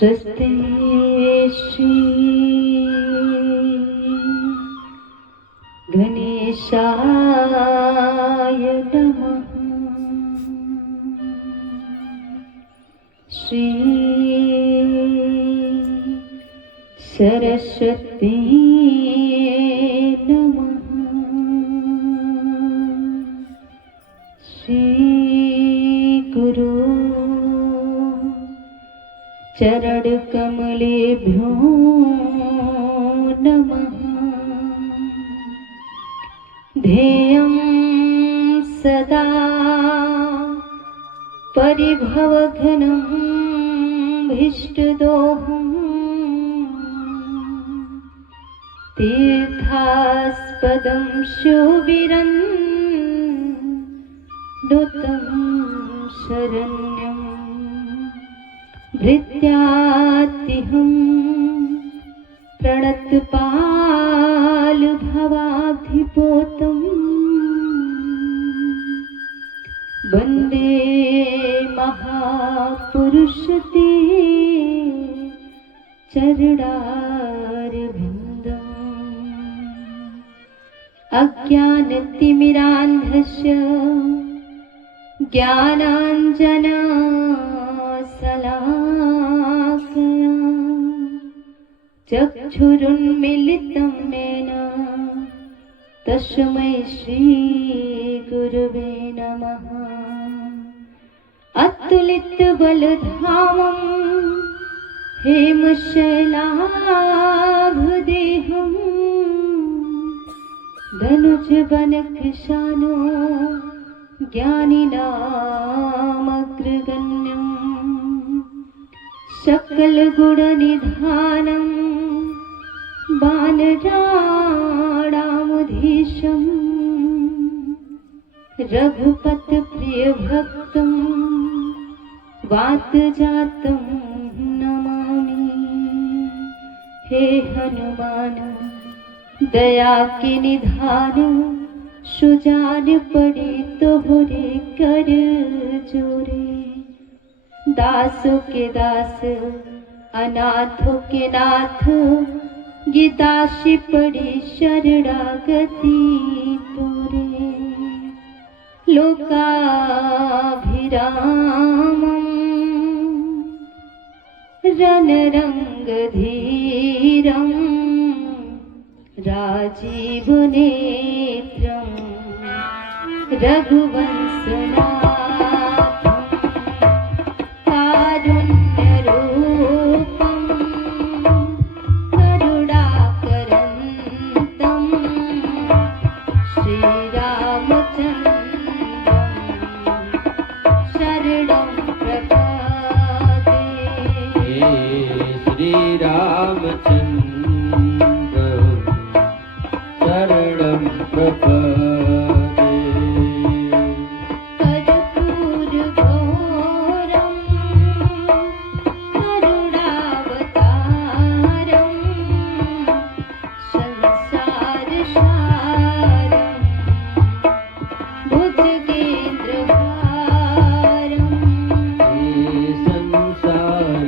स्वस्ति श्री गणेशाय नमः। श्री सरस्वती नमः। श्री गुरु चरण कमलेभ्यो नमः। ध्येयं सदा परिभवघ्नं भीष्टदोहं तीर्थास्पदं शोभिरन् दुतं शरण्यं भृत्यातिहं प्रणतपालभवाब्धिपोतं वन्दे महापुरुषते चरणारविन्दम्। अज्ञानतिमिरान्धस्य ज्ञानाञ्जनशलाकया चक्षुरुन्मीलितं येन तस्मै श्रीगुरवे नमः। अतुलितबलधामं हेमशैलाभदेहं धनुजवनकृशानो ज्ञानिनामग्रगण्यं सकलगुणनिधानं वानराणामधीशं रघुपतप्रियभक्तं वातजातं नमामि। हे हनुमान दया के निधान सुजान पड़े तोहरे कर जोरे। दासों के दास अनाथों के नाथ ये दासी पड़ी शरणागति तोरे। लोकाभिरामं रणरङ्गधीरं राजीवनेत्रं रघुवंशनाथं कारुण्यरूपं करुणाकरन्तं श्रीरामचन्द्रं शरणं प्रपद्ये। श्री रामचन्द्र शरणं प्रपद्ये। कर्पूरघोरं करुणावतारं संसारसारं भुजगेन्द्रहारं संसारसारं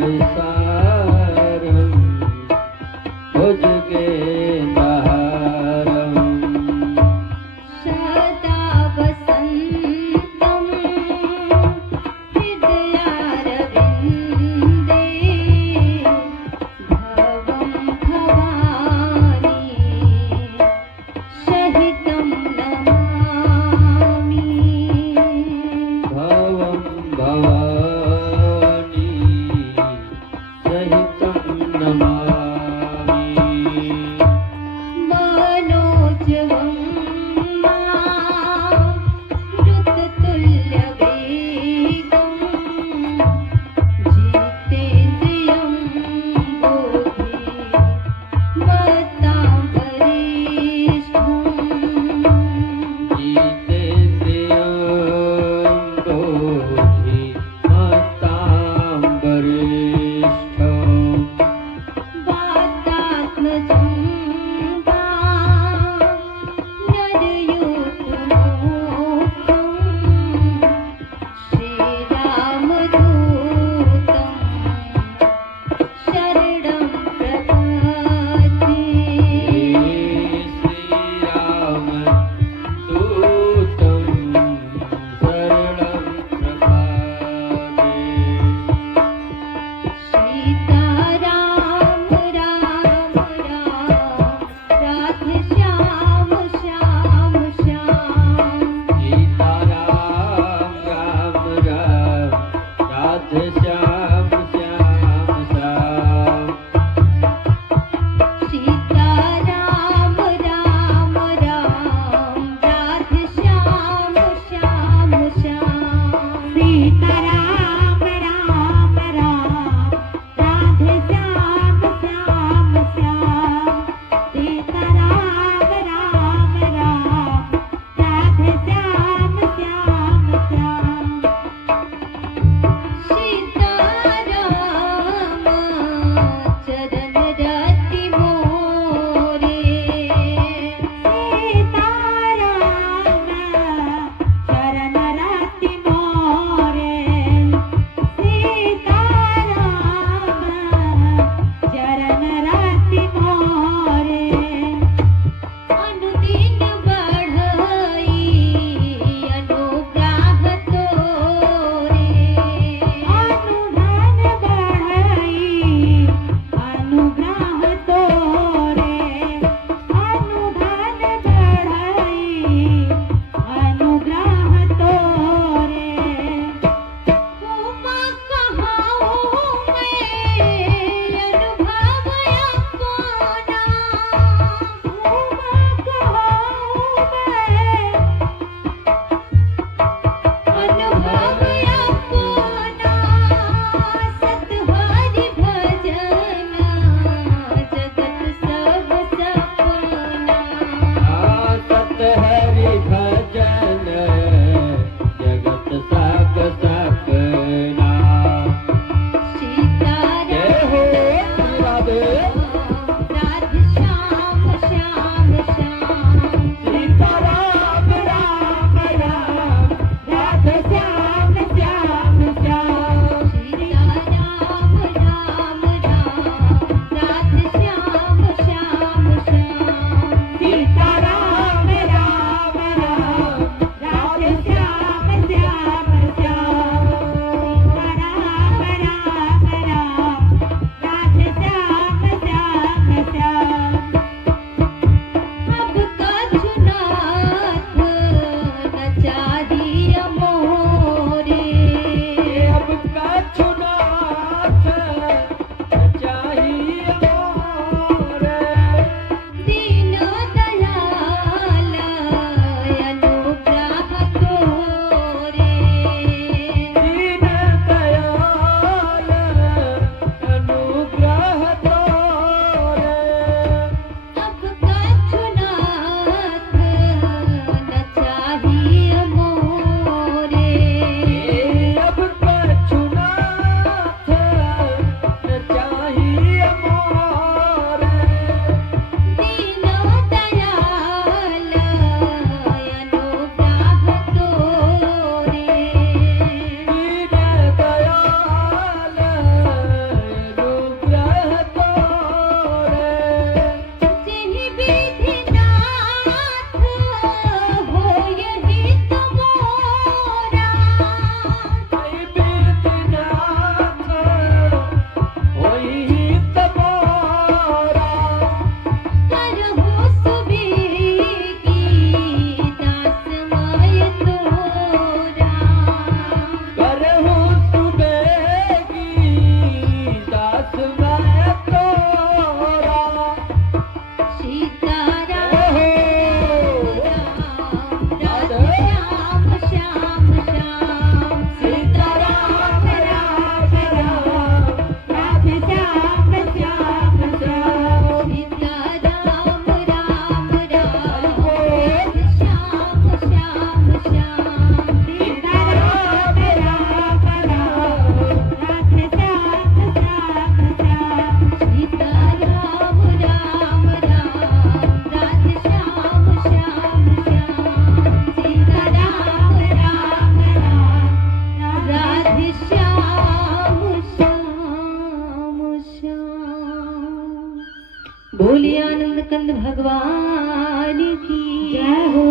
बोलिए आनंद कंद भगवान की जय हो,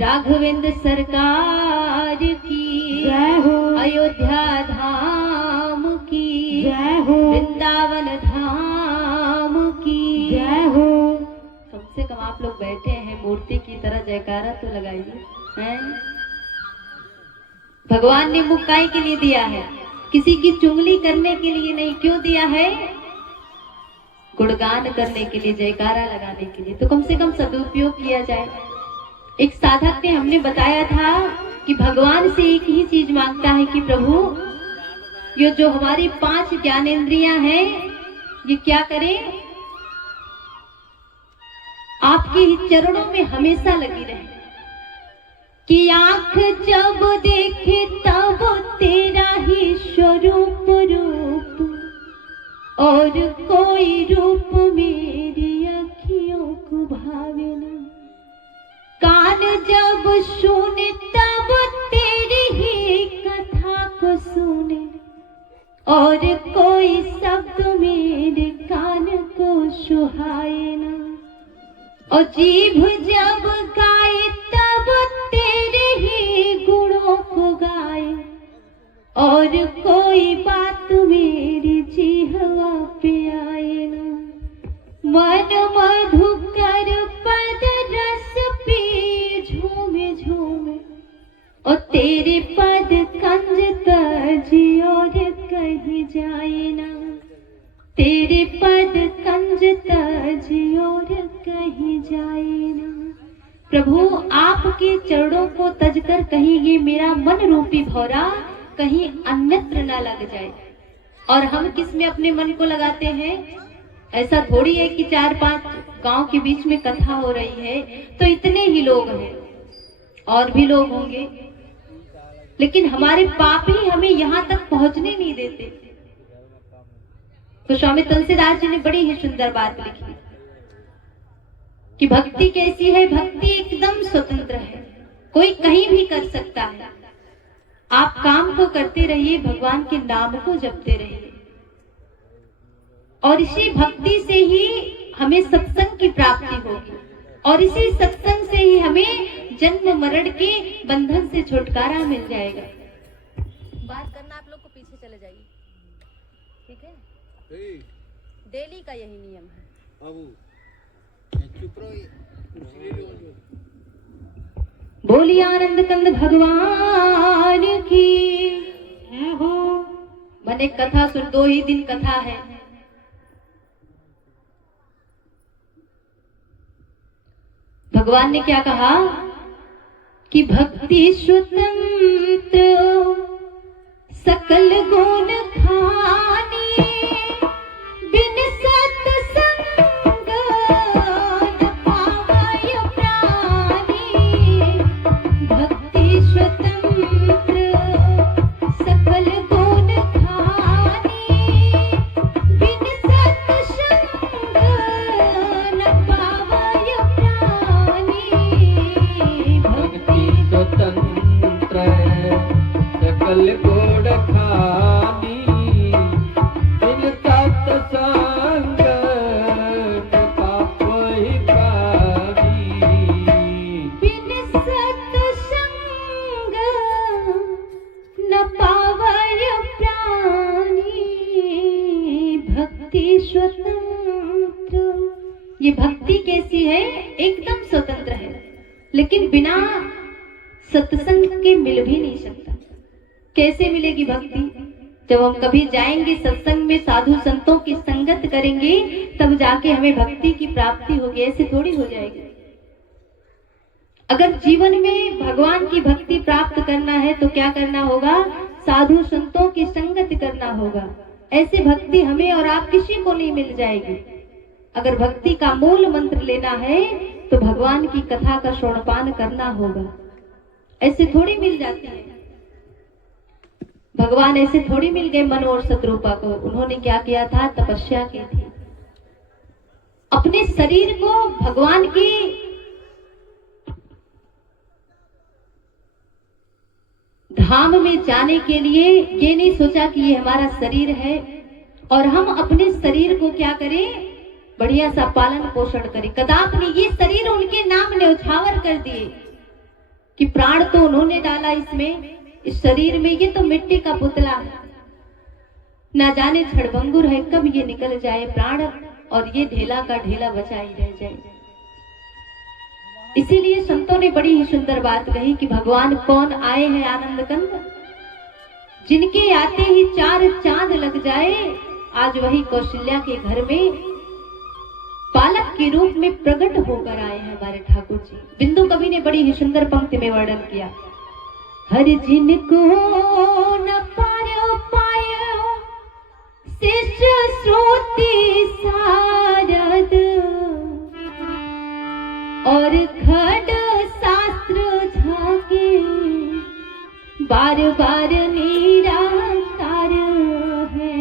राघवेंद्र सरकार की जय हो, अयोध्या धाम की जय हो, वृंदावन धाम की जय हो। कम से कम आप लोग बैठे हैं मूर्ति की तरह जयकारा तो लगाइए हैं। भगवान ने मुख काहे के लिए दिया है? किसी की चुगली करने के लिए नहीं। क्यों दिया है? गुणगान करने के लिए, जयकारा लगाने के लिए। तो कम से कम सदुपयोग किया जाए। एक साधक ने हमने बताया था कि भगवान से एक ही चीज मांगता है कि प्रभु ये जो हमारी 5 ज्ञानेंद्रियां हैं ये क्या करें? आपके ही चरणों में हमेशा लगी रहे। कि आंख जब देखे तब तेरा ही स्वरूप रूप, और कोई रूप मेरी अखियों को भावे ना। कान जब सुने तब तेरी ही कथा को सुने, और कोई शब्द मेरे कान को सुहाए ना। और जीभ जब गाए तब तेरे ही गुणों को गाए, और कोई बात मेरी जिह्वा पे आए ना। मन मधुकर पद रस पी झूमे झूमे, और तेरे पद कंज तजी और कहीं जाए ना। तेरे पद कंज तजी और कहीं जाए ना। प्रभु आपके चरणों को तजकर कहीं ये मेरा मन रूपी भौरा कहीं अन्यत्र न लग जाए। और हम किस में अपने मन को लगाते हैं? ऐसा थोड़ी है कि 4-5 गांव के बीच में कथा हो रही है तो इतने ही लोग हैं, और भी लोग होंगे, लेकिन हमारे पाप ही हमें यहाँ तक पहुंचने नहीं देते। तो स्वामी तुलसीदास जी ने बड़ी ही सुंदर बात लिखी कि भक्ति कैसी है? भक्ति एकदम स्वतंत्र है, कोई कहीं भी कर सकता है। आप काम को करते रहिए, भगवान के नाम को जपते रहिए, और इसी भक्ति से ही हमें सत्संग की प्राप्ति होगी, और इसी सत्संग से ही हमें जन्म मरण के बंधन से छुटकारा मिल जाएगा। बात करना आप लोग को पीछे चले जाइए, ठीक है? डेली का यही नियम है। बोलिए आनंद कंद भगवान की जय हो। मैंने कथा सुन, 2 ही दिन कथा है। भगवान ने क्या कहा कि भक्ति स्वतंत्र सकल गुण खानी, बिन सत्संग न पावय प्राणी। भक्ति स्वतंत्र सकल गुण खानी, बिन सत्संग न पावय प्राणी। भक्ति स्वतंत्र सकल गुण खानी, बिन सत्संग न पावहि प्राणी। बिन सत्संग न पावय प्राणी। भक्ति स्वतंत्र, ये भक्ति कैसी है? एकदम स्वतंत्र है, लेकिन बिना सत्संग के मिल भी नहीं सकता। कैसे मिलेगी भक्ति? जब हम कभी जाएंगे सत्संग में, साधु संतों की संगत करेंगे, तब जाके हमें भक्ति की प्राप्ति होगी। ऐसे थोड़ी हो जाएगी। अगर जीवन में भगवान की भक्ति प्राप्त करना है तो क्या करना होगा? साधु संतों की संगत करना होगा। ऐसे भक्ति हमें और आप किसी को नहीं मिल जाएगी। अगर भक्ति का मूल मंत्र लेना है तो भगवान की कथा का श्रवणपान करना होगा। ऐसे थोड़ी मिल जाती है। भगवान ऐसे थोड़ी मिल गए मनु और शत्रुपा को। उन्होंने क्या किया था? तपस्या की थी। अपने शरीर को भगवान की धाम में जाने के लिए ये नहीं सोचा कि ये हमारा शरीर है और हम अपने शरीर को क्या करें? बढ़िया सा पालन पोषण करे। कदापि ये शरीर उनके नाम न्यौछावर कर दिए कि प्राण तो उन्होंने डाला इसमें, इस शरीर में, ये तो मिट्टी का पुतला है, ना जाने क्षणभंगुर है, कब ये निकल जाए प्राण और ये ढेला का ढेला बचा ही रह जाए। इसीलिए संतों ने बड़ी ही सुंदर बात कही कि भगवान कौन आए हैं आनंद कंद, जिनके आते ही 4 चांद लग जाए। आज वही कौशल्या के घर में बालक के रूप में प्रकट होकर आए हैं हमारे ठाकुर जी। बिंदु कवि ने बड़ी ही सुंदर पंक्ति में वर्णन किया, हर जिनको न पार पायो शिष्य श्रुति सारद, और खड शास्त्र झाके बार बार निराकार है।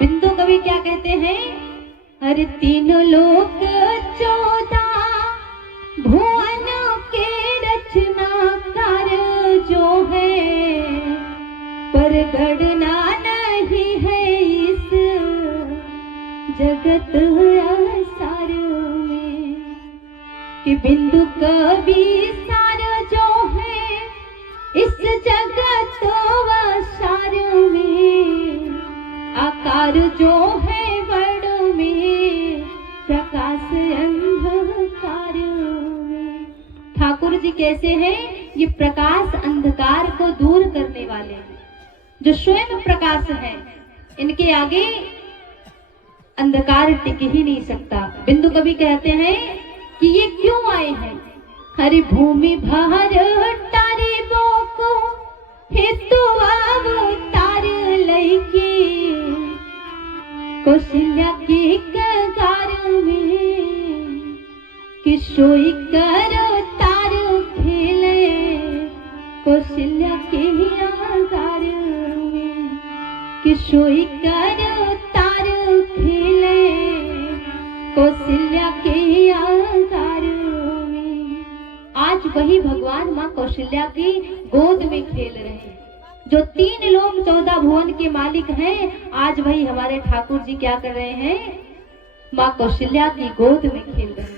बिंदु कवि क्या कहते हैं, हर 3 लोक 14 भुवन के रचनाकार जो है, पर गणना नहीं है इस जगत सार में, कि बिंदु कवि सार जो है इस जगत सार में, आकार जो है वर्णों में, प्रकाश अंधकार में। ठाकुर जी कैसे हैं, ये प्रकाश अंधकार को दूर करने वाले हैं, जो स्वयं प्रकाश है, इनके आगे अंधकार टिक ही नहीं सकता। बिंदु कवि कहते हैं कि ये क्यों आए हैं, हरि भूमि भार तारी बोको हेतु अवतार लैके, कौशल्या के कगार में, किशोई करो तार खेले, कौशल्या के आगार में, किशोई करो तार खेले, कौशल्या के आगार में। आज वही भगवान माँ कौशल्या की गोद में खेल रहे हैं, जो 3 लोक 14 भुवन के मालिक हैं। आज वही हमारे ठाकुर जी क्या कर रहे हैं, माँ कौशल्या की गोद में खेल रहे हैं।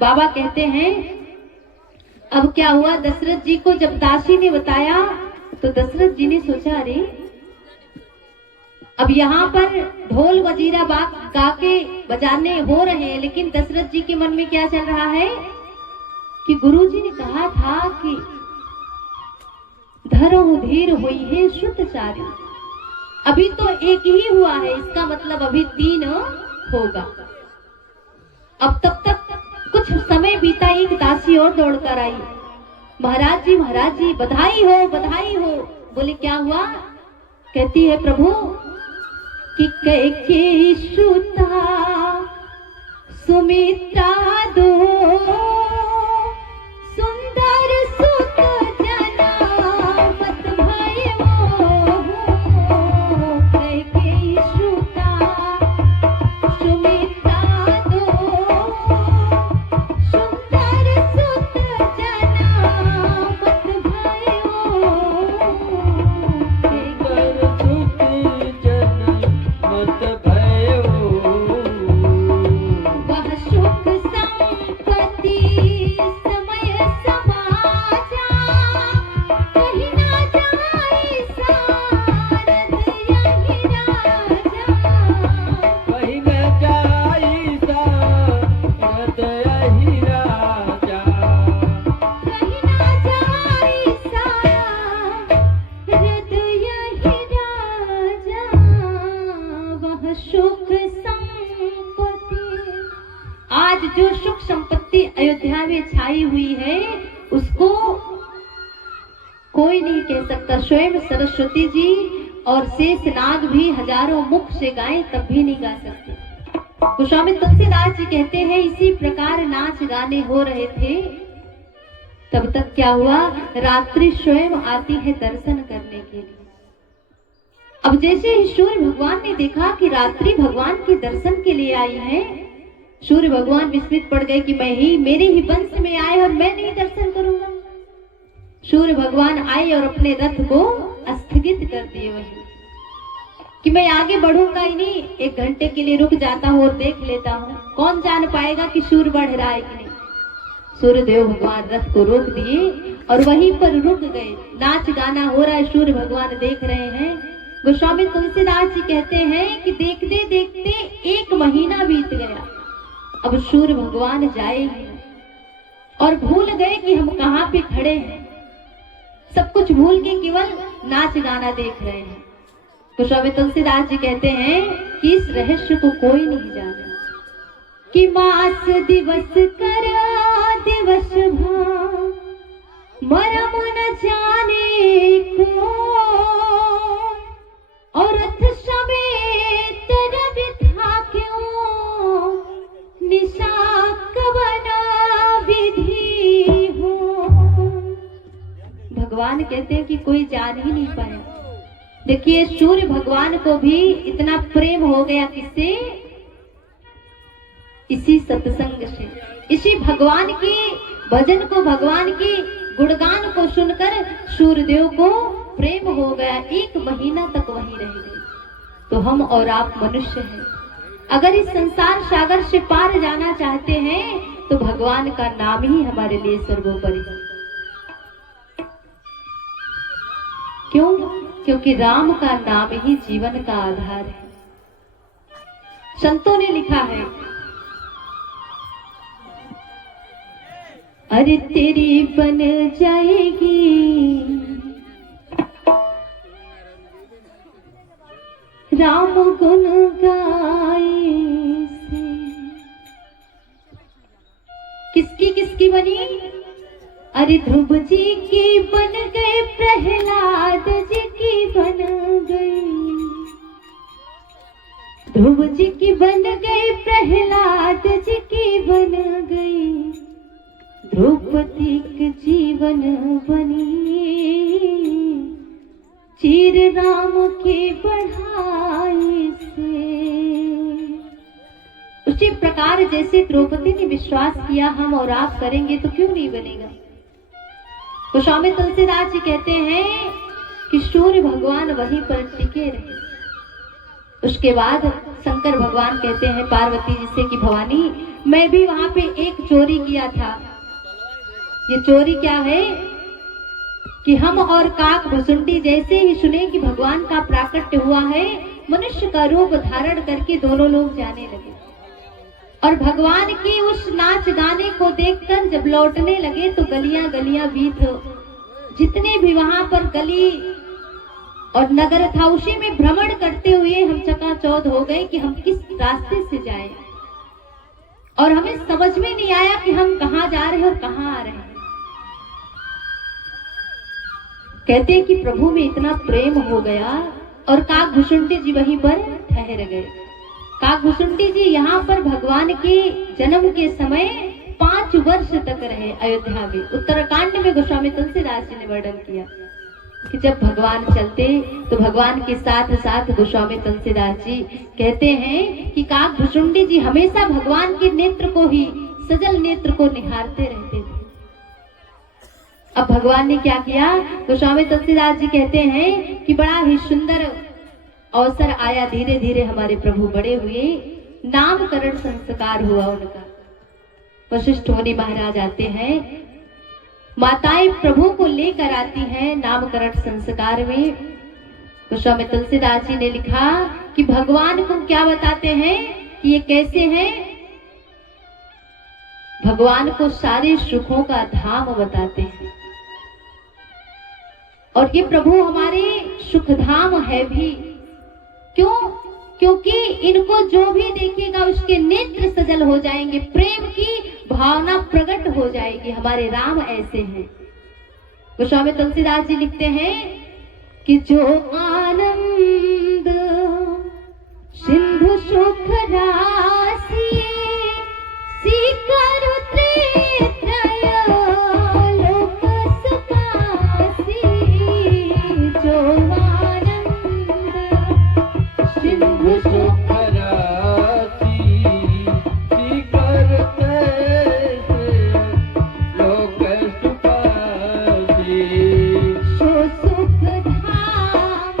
बाबा कहते हैं, अब क्या हुआ, दशरथ जी को जब दासी ने बताया तो दशरथ जी ने सोचा, अरे अब यहाँ पर ढोल वजीरा गा के बजाने हो रहे हैं, लेकिन दशरथ जी के मन में क्या चल रहा है कि गुरुजी ने कहा था कि धरो धीर हुई है शुद्ध चारी, अभी तो एक ही हुआ है, इसका मतलब अभी 3 होगा। अब तब तक कुछ समय बीता, एक दासी और दौड़कर आई, महाराज जी बधाई हो बधाई हो। बोले क्या हुआ, कहती है प्रभु कि कैके सुता सुमित्रा दो सुंदर सुत जना मत भयो, कैके सुता सुमित्रा दो सुंदर सुत जना मत भयो, सुंदर सुत जन मत भयो, वह सुख संपत्ति समय समाजा, कहीं ना जाए सारद यही राजा, कहीं न जाई सारद यही राजा, कहीं ना जाए सारद यही राजा, वह सुख संपत्ति। आज जो सुख संपत्ति अयोध्या में छाई हुई है, उसको कोई नहीं कह सकता। स्वयं सरस्वती जी और शेषनाग भी हजारों मुख से गाएं तब भी नहीं गा सकते। गोस्वामी तुलसीदास जी कहते हैं, इसी प्रकार नाच गाने हो रहे थे, तब तक क्या हुआ, रात्रि स्वयं आती है दर्शन करने के लिए। अब जैसे ही सूर्य भगवान ने देखा कि रात्रि भगवान के दर्शन के लिए आई है, सूर्य भगवान विस्मित पड़ गए कि मेरे ही वंश में आए और मैं नहीं दर्शन करूंगा। सूर्य भगवान आए और अपने रथ को स्थगित कर दिए। वही कि मैं आगे बढ़ूंगा ही नहीं, 1 घंटे के लिए रुक जाता हूँ और देख लेता हूँ, कौन जान पाएगा कि सूर्य बढ़ रहा है कि नहीं। सूर्यदेव भगवान रथ को रोक दिए और वहीं पर रुक गए। नाच गाना हो रहा है, सूर्य भगवान देख रहे हैं। गोस्वामी तुलसीदास जी कहते हैं कि देखते देखते 1 महीना बीत गया, अब सूर्य भगवान जाए ही और भूल गए कि हम कहाँ पे खड़े हैं। सब कुछ भूल के केवल नाच गाना देख रहे हैं। गोस्वामी तुलसीदास जी कहते हैं कि इस रहस्य को कोई नहीं जाना कि मास दिवस कर दिवस भां मरम न जाने को, और रथ समेत रवि था क्यों निशा कवन विधि हो। भगवान कहते हैं कि कोई जान ही नहीं पाया। देखिए सूर्य भगवान को भी इतना प्रेम हो गया किससे? इसी सत्संग से, इसी भगवान के भजन को, भगवान के गुणगान को सुनकर सूर्यदेव को प्रेम हो गया। 1 महीना तक वहीं रह गए। तो हम और आप मनुष्य हैं, अगर इस संसार सागर से पार जाना चाहते हैं तो भगवान का नाम ही हमारे लिए सर्वोपरि है। क्यों? क्योंकि राम का नाम ही जीवन का आधार है। संतों ने लिखा है, अरे तेरी बन जाएगी राम गुण गाए से। किसकी किसकी बनी? अरे ध्रुव जी की बन गए, प्रहलाद जी की बन गई, ध्रुव जी की बन गई, प्रहलाद जी की बन गई, द्रौपदी के जीवन बनी चीर राम के बढ़ाई से। उसी प्रकार जैसे द्रौपदी ने विश्वास किया, हम और आप करेंगे तो क्यों नहीं बनेगा। तो स्वामी तुलसीदास जी कहते हैं कि सूर्य भगवान वहीं पर टिके रहे। उसके बाद शंकर भगवान कहते हैं पार्वती जी से कि भवानी, मैं भी वहां पे एक चोरी किया था। ये चोरी क्या है कि हम और काक भुसुंडी जैसे ही सुने कि भगवान का प्राकट्य हुआ है, मनुष्य का रूप धारण करके दोनों लोग जाने लगे। और भगवान की उस नाच गाने को देखकर जब लौटने लगे तो गलियां गलियां बीत, जितने भी वहां पर गली और नगर था उसी में भ्रमण करते हुए हम चकाचौंध हो गए कि हम किस रास्ते से जाएं। और हमें समझ में नहीं आया कि हम कहाँ जा रहे हैं और कहाँ आ रहे हैं। कहते हैं कि प्रभु में इतना प्रेम हो गया और काक भुसुंडी जी वहीं पर ठहर गए। काक भुसुंडी जी यहाँ पर भगवान के जन्म के समय 5 वर्ष तक रहे अयोध्या में। उत्तराखंड में गोस्वामी तुलसीदास जी ने वर्णन किया कि जब भगवान चलते तो भगवान के साथ साथ गोस्वामी तुलसीदास जी कहते हैं कि काक भुसुंडी जी हमेशा भगवान के नेत्र को ही, सजल नेत्र को निहारते रहते थे। अब भगवान ने क्या किया? गोस्वामी तुलसीदास जी कहते हैं कि बड़ा ही सुंदर अवसर आया। धीरे धीरे हमारे प्रभु बड़े हुए, नामकरण संस्कार हुआ उनका। वशिष्ठ मुनि महाराज आते हैं, माताएं प्रभु को लेकर आती हैं नामकरण संस्कार में। गोस्वामी तुलसीदास जी ने लिखा कि भगवान को क्या बताते हैं कि ये कैसे हैं? भगवान को सारे सुखों का धाम बताते हैं। और ये प्रभु हमारे सुखधाम है भी। क्यों? क्योंकि इनको जो भी देखेगा उसके नेत्र सजल हो जाएंगे, प्रेम की भावना प्रकट हो जाएगी। हमारे राम ऐसे हैं। गोस्वामी तुलसीदास जी लिखते हैं कि जो आनंद सिंधु सुख राशि सीकर त्रित्रय लोक सुखासी, जो आनंद सिंधु सुख राशि सीकर लोक सुखासी, सो सुख धाम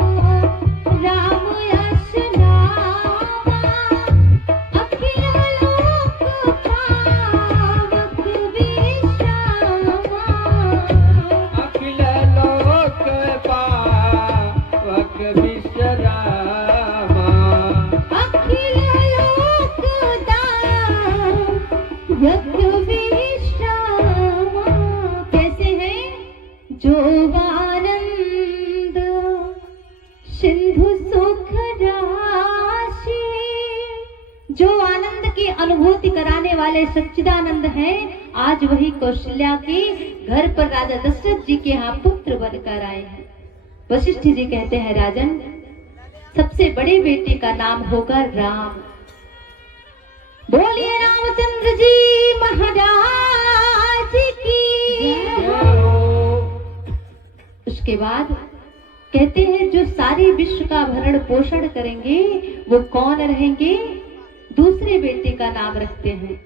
जो आनंद की अनुभूति कराने वाले सच्चिदानंद हैं, आज वही कौशल्या के घर पर राजा दशरथ जी के यहाँ पुत्र बनकर आए हैं। वशिष्ठ जी कहते हैं, राजन, सबसे बड़े बेटे का नाम होगा राम। बोलिए रामचंद्र जी महाराज की। उसके बाद कहते हैं, जो सारे विश्व का भरण पोषण करेंगे वो कौन रहेंगे? दूसरे बेटे का नाम रखते हैं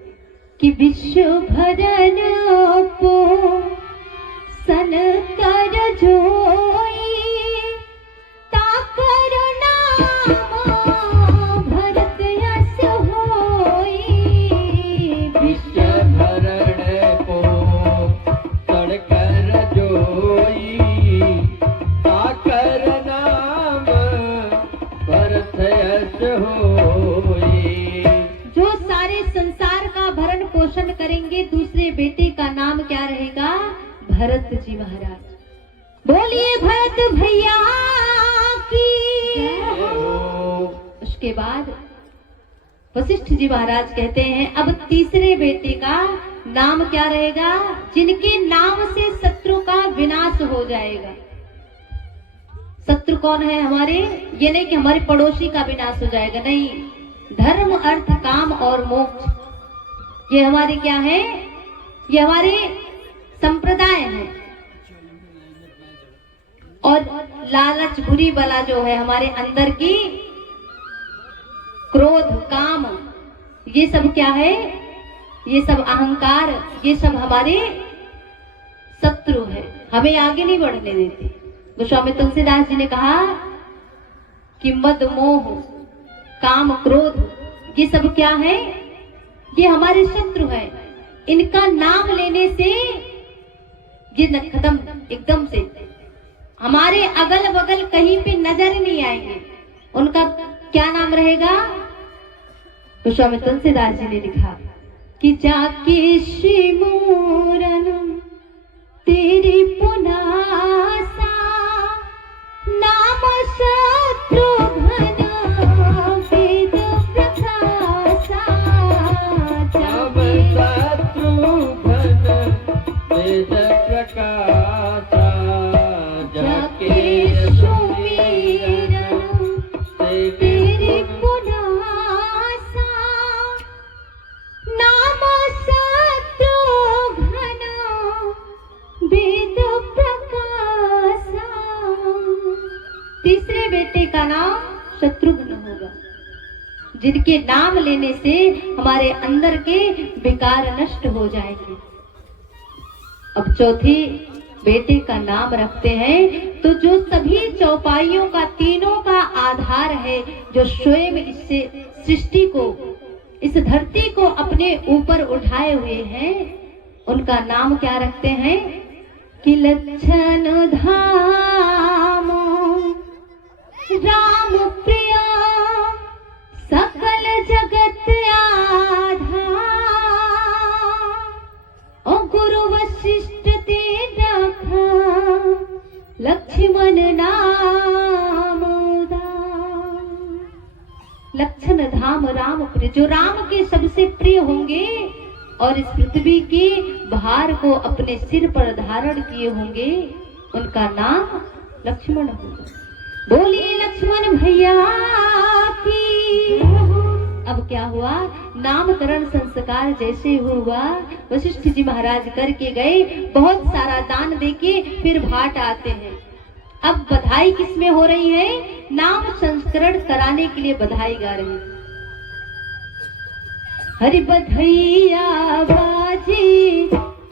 कि विश्व भरण पोषण कर जोई, ताकर नाम भरत यश होई। विश्व भरण पोषण कर जोई, ताकर नाम भरत यश होई। जो सारे संसार का भरण पोषण करेंगे, दूसरे बेटे का नाम क्या रहेगा? भरत जी महाराज। बोलिए भरत भैया की। उसके बाद वशिष्ठ जी महाराज कहते हैं, अब तीसरे बेटे का नाम क्या रहेगा? जिनके नाम से शत्रु का विनाश हो जाएगा। शत्रु कौन है हमारे? ये नहीं कि हमारे पड़ोसी का विनाश हो जाएगा, नहीं। धर्म, अर्थ, काम और मोक्ष, ये हमारे क्या है? ये हमारे संप्रदाय है। और लालच, बुरी बला जो है हमारे अंदर की, क्रोध, काम, ये सब क्या है? ये सब अहंकार, ये सब हमारे शत्रु है, हमें आगे नहीं बढ़ने देते। गोस्वामी तुलसीदास जी ने कहा कि मद, मोह, काम, क्रोध, ये सब क्या है? ये हमारे शत्रु है। इनका नाम लेने से ये खत्म एकदम से, हमारे अगल बगल कहीं पे नजर नहीं आएंगे। उनका क्या नाम रहेगा? तो स्वामी तुलसीदास जी ने लिखा कि जाके शिमूरन तेरी पुनासा, नाम शत्रुघ्न वेद प्रकाशा। नाम शत्रुघ्न वेद प्रकाशा, जाके सुमिरन तेरी पुनासा, नाम शत्रुघ्न वेद प्रकाशा। तीसरे बेटे का नाम शत्रुघ्न होगा, जिनके नाम लेने से हमारे अंदर के विकार नष्ट हो जाएंगे। अब चौथे बेटे का नाम रखते हैं, तो जो सभी चौपाइयों का, तीनों का आधार है, जो स्वयं इससे सृष्टि को, इस धरती को अपने ऊपर उठाए हुए हैं, उनका नाम क्या रखते हैं? कि लक्षण धाम राम प्रिया, सकल जगत आधार। ओ गुरु वशिष्ठ ते रखा, लक्ष्मण नाम उदार। लक्षण धाम राम प्रिय, जो राम के सबसे प्रिय होंगे और इस पृथ्वी के भार को अपने सिर पर धारण किए होंगे, उनका नाम लक्ष्मण होगा। बोलिए लक्ष्मण भैया की। अब क्या हुआ? नामकरण संस्कार जैसे हुआ, वशिष्ठ जी महाराज करके गए, बहुत सारा दान देके फिर भाट आते हैं। अब बधाई किसमें हो रही है? नाम संस्करण कराने के लिए बधाई गा रहे हैं। हरि बधैया बाजे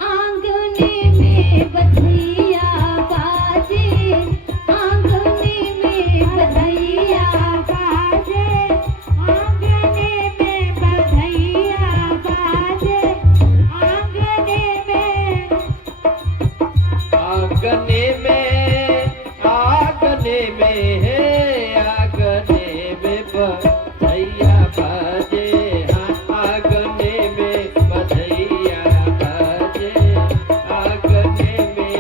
आंगने में, बधैया बाजे आंगने में, बधैया बाजे आंगने में, बधैया बाजे आंगने में। आंगने में, आंगने में है, आंगने में बधैया बाजे, आंगने में बधैया बाजे, आंगने में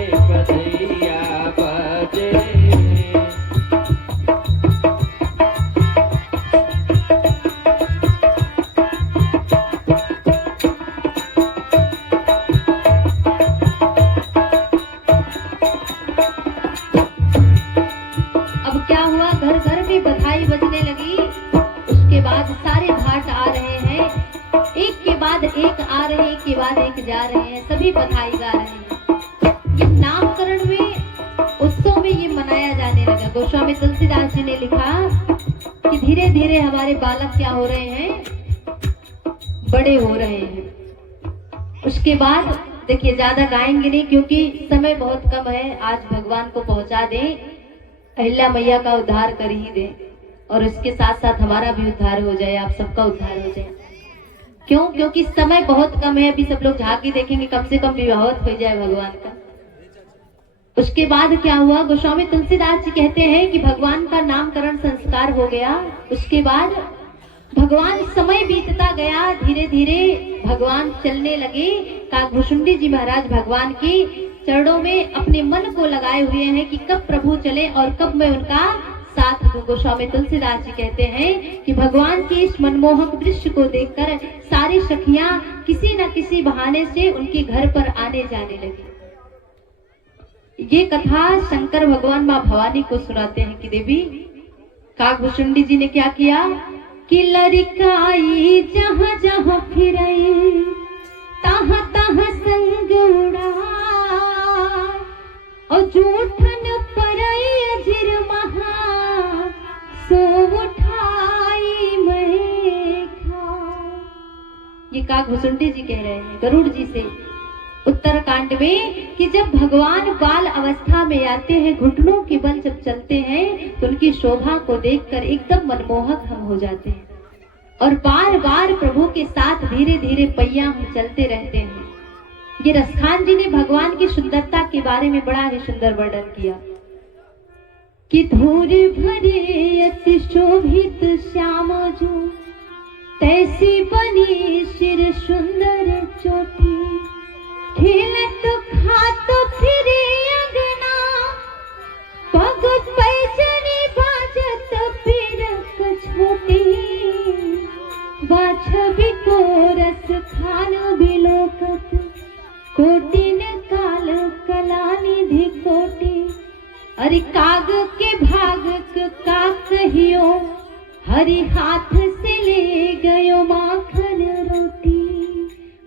सारे घाट आ रहे हैं, एक के बाद एक आ रहे हैं, एक के बाद एक जा रहे हैं, सभी बधाई गा रहे हैं। ये नामकरण में उत्सव में ये मनाया जाने लगा। गोस्वामी तुलसीदास जी ने लिखा कि धीरे धीरे हमारे बालक क्या हो रहे हैं, बड़े हो रहे हैं। उसके बाद देखिए, ज्यादा गाएंगे नहीं क्योंकि समय बहुत कम है। आज भगवान को पहुंचा दें, अहिल्या मैया का उद्धार कर ही दें, और उसके साथ साथ हमारा भी उद्धार हो जाए, आप सबका उद्धार हो जाए। क्यों? क्योंकि समय बहुत कम है। अभी सब लोग झांकी देखेंगे, कम से कम विवाह हो जाए भगवान का। उसके बाद क्या हुआ, गोस्वामी तुलसीदास जी कहते हैं कि भगवान का नामकरण संस्कार हो गया। उसके बाद भगवान, समय बीतता गया, धीरे धीरे भगवान चलने लगे। काकभूषुंडी जी महाराज भगवान की चरणों में अपने मन को लगाए हुए हैं कि कब प्रभु चले और कब मैं उनका साथ दूं। गोस्वामी तुलसीदास जी कहते हैं कि भगवान के इस मनमोहक दृश्य को देखकर सारी सखियां किसी न किसी बहाने से उनके घर पर आने जाने लगी। ये कथा शंकर भगवान माँ भवानी को सुनाते हैं कि देवी, काकभूषुंडी जी ने क्या किया कि लड़काई जहाँ जहाँ फिरई तहाँ तहाँ संग उड़ा, और जूठन परई अजिर महा सो उठाई मैं खा। ये काकभूषुंडी जी कह रहे हैं गरुड़ जी से उत्तरकांड में कि जब भगवान बाल अवस्था में आते हैं, घुटनों के बल जब चलते हैं, तो उनकी शोभा को देखकर एकदम मनमोहक हम हो जाते हैं, और बार बार प्रभु के साथ धीरे धीरे पैया हम चलते रहते हैं। ये रसखान जी ने भगवान की सुंदरता के बारे में बड़ा ही सुंदर वर्णन किया कि धूर भरे अति शोभित श्याम जो, तैसी बनी शिर सुंदर चोटी, खेलत खात फिरे अंगना, पग पैजनी बाजत फिरक छोटी, बाछबी को रस खान बिलोकत, कोटि न काल कलानिधि कोटि, अरे काग के भाग का कहियो, हरि हाथ से ले गयो माखन रोटी।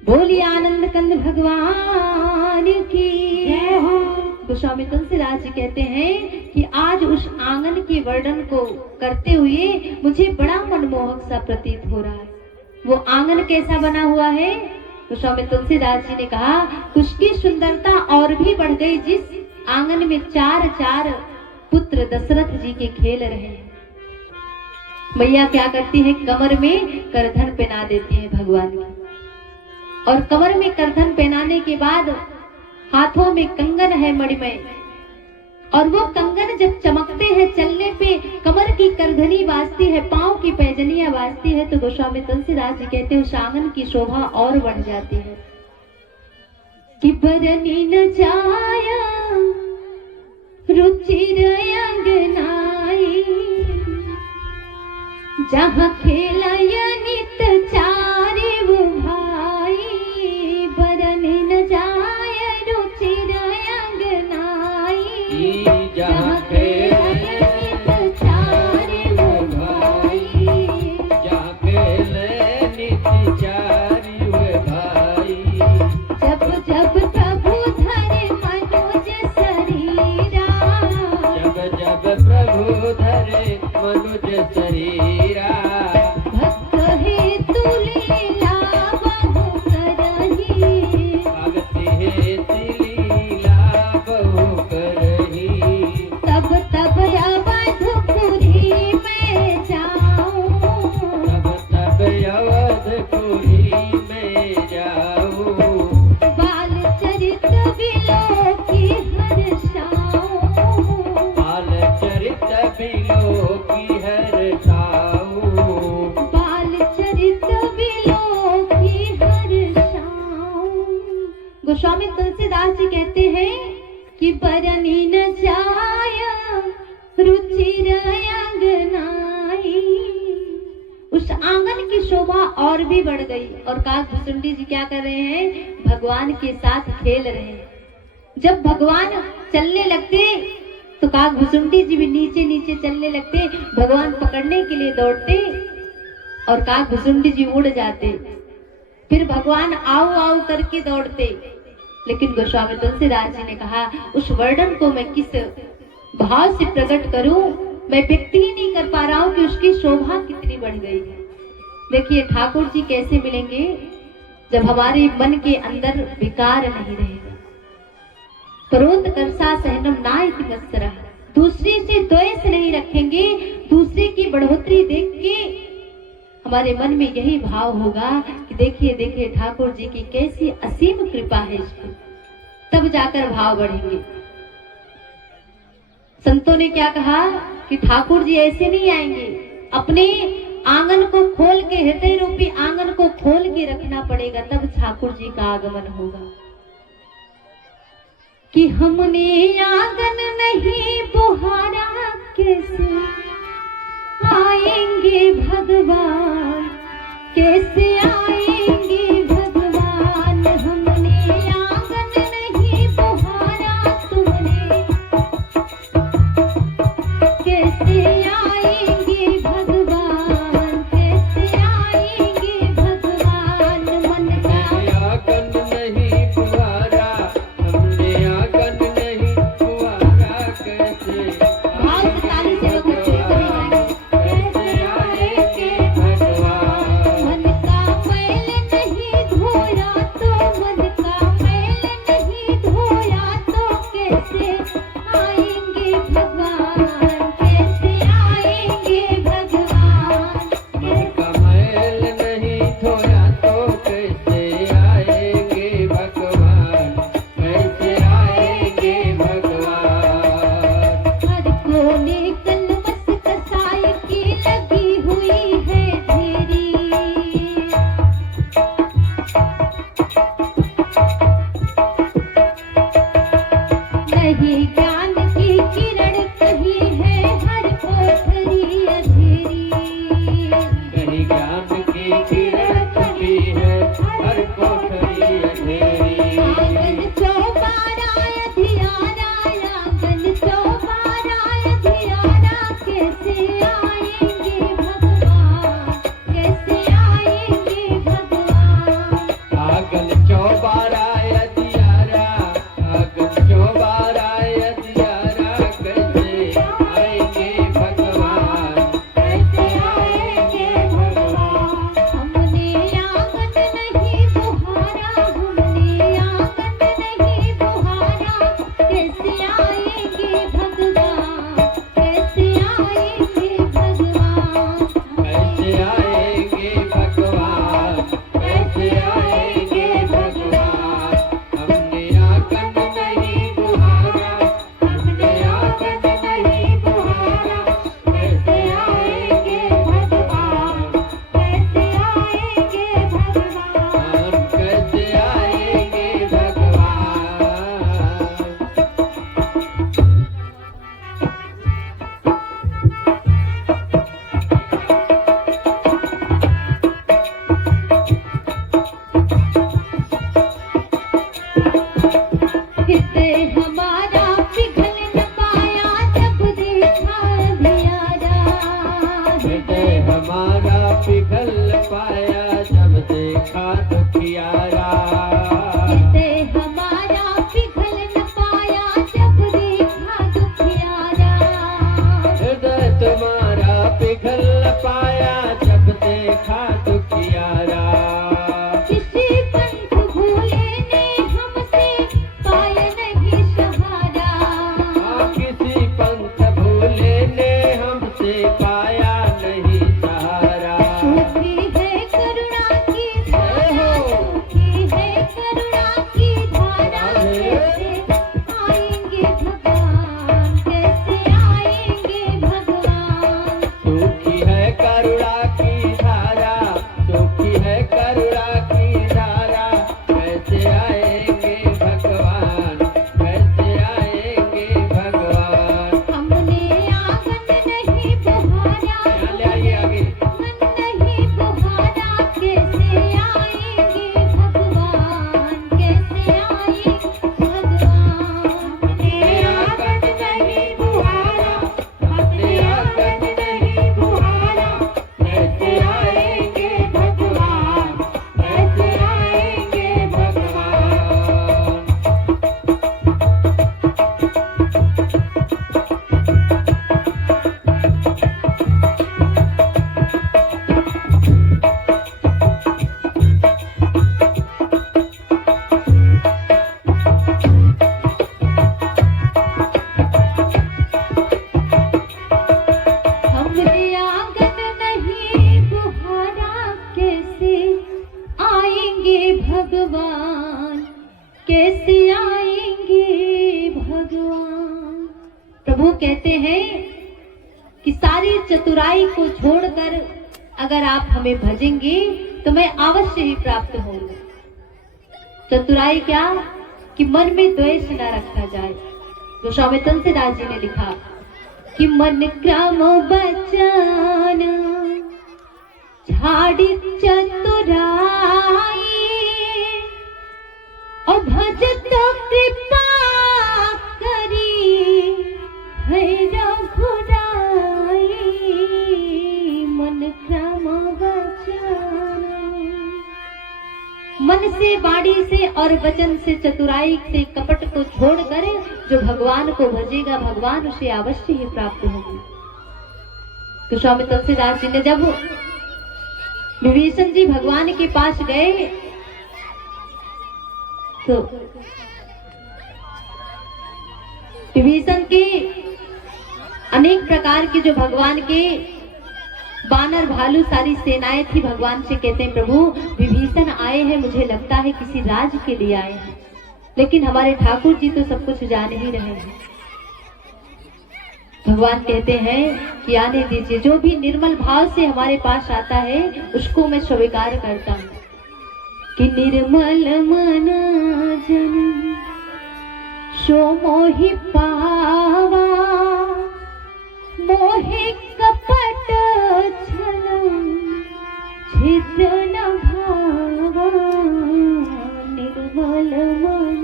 बोली आनंद कंद भगवान की जय हो। गोस्वामी तुलसीदास जी कहते हैं कि आज उस आंगन के वर्णन को करते हुए मुझे बड़ा मनमोहक सा प्रतीत हो रहा है। वो आंगन कैसा बना हुआ है? गोस्वामी तुलसीदास जी ने कहा उसकी सुंदरता और भी बढ़ गई जिस आंगन में चार चार पुत्र दशरथ जी के खेल रहे हैं। मैया क्या करती है, कमर में करधन पहना देती है भगवान की, और कमर में करधन पहनाने के बाद हाथों में कंगन है मणिमय, और वो कंगन जब चमकते हैं, चलने पे कमर की करधनी बाजती है, पांव की पैजनियां बाजती है, तो गोस्वामी तुलसीदास जी कहते हैं उस आंगन की शोभा और बढ़ जाती है कि बरनी न जाया रुचिर अंगनाई, जहाँ खेला नित चारे वो भाई, बरनी न जाया रुचिर अंगनाई, जहाँ खेला नित चारे वो भाई, जहाँ खेले नित चारि वे भाई, जब जब प्रभु धरे मनोज शरीरा, जब जब प्रभु धरे मनुज शरीरा, भक्त हेतु लीला बहु करही, भक्ति हेतु लीला बहु करही, तब तब अवधपुरी में जाऊं, तब तब अवधपुरी में जाऊं, बाल चरित विलोकी हर्षाऊं, बाल चरित बिलोकी हर्षाऊं, बाल चरित विलोकी हर्षाऊं। गोस्वामी तुलसीदास जी कहते हैं कि बरनी न जाया रुचिर अंगनाई, उस आंगन की शोभा और भी बढ़ गई, और काकभूषुंडी जी क्या कर रहे हैं, भगवान के साथ खेल रहे हैं। जब भगवान चलने लगते तो काकभूषुंडी जी भी नीचे नीचे चलने लगते, भगवान पकड़ने के लिए दौड़ते, और काकभुसुंडी जी उड़ जाते, फिर भगवान आओ आओ करके दौड़ते। लेकिन गोस्वामी तुलसीदास जी ने कहा उस वर्णन को मैं किस भाव से प्रकट करूं, मैं व्यक्ति ही नहीं कर पा रहा हूं कि उसकी शोभा कितनी बढ़ गई है। देखिए ठाकुर जी कैसे मिलेंगे जब हमारे मन के अंदर विकार नहीं रहेगा। क्रोध कर्षा सहनम ना इति मत्सरः, दूसरे से द्वेष नहीं रखेंगे, दूसरे की बढ़ोतरी देख के हमारे मन में यही भाव होगा कि देखिए देखिए ठाकुर जी की कैसी असीम कृपा है इस पर, तब जाकर भाव बढ़ेंगे। संतों ने क्या कहा कि ठाकुर जी ऐसे नहीं आएंगे, अपने आंगन को खोल के, हृदय रूपी आंगन को खोल के रखना पड़ेगा, तब ठाकुर जी का आगमन होगा। कि हमने आंगन नहीं बुहारा कैसे आएंगे भगवान, कैसे आएंगे भगवान, हमने आंगन नहीं बुहारा तुमने, कैसे आएंगे भगवान, कैसे आएंगे भगवान, मन का आंगन नहीं बुहारा, हमने आंगन नहीं बुहारा, कैसे भाव से ताली से लोग अच्छे से गाएंगे। कैसे आएंगे भगवान। कहते हैं कि सारी चतुराई को छोड़कर अगर आप हमें भजेंगे तो मैं अवश्य ही प्राप्त होऊंगा। चतुराई क्या? कि मन में द्वेष न रखा जाए। जो स्वामी तुलसीदास जी ने लिखा कि मन क्रम बचन झाड़ी चतुराई और भजत कृपा करी है रघुराई। मन क्रम वचन, मन से, वाणी से और वचन से, चतुराई से, कपट को छोड़कर जो भगवान को भजेगा भगवान उसे अवश्य ही प्राप्त होगी। तो स्वामी तुलसीदास जी ने जब विभीषण जी भगवान के पास गए तो विभीषण की अनेक प्रकार की जो भगवान के बानर भालू सारी सेनाएं थी, भगवान से कहते हैं प्रभु विभीषण आए हैं, मुझे लगता है किसी राज के लिए आए हैं, लेकिन हमारे ठाकुर जी तो सब कुछ जान ही रहे हैं। भगवान कहते हैं कि आने दीजिए, जो भी निर्मल भाव से हमारे पास आता है उसको मैं स्वीकार करता हूँ। कि निर्मल मन जन सो मोहि पावा, मोहे कपट छल छिद्र न भावा। निर्मल मन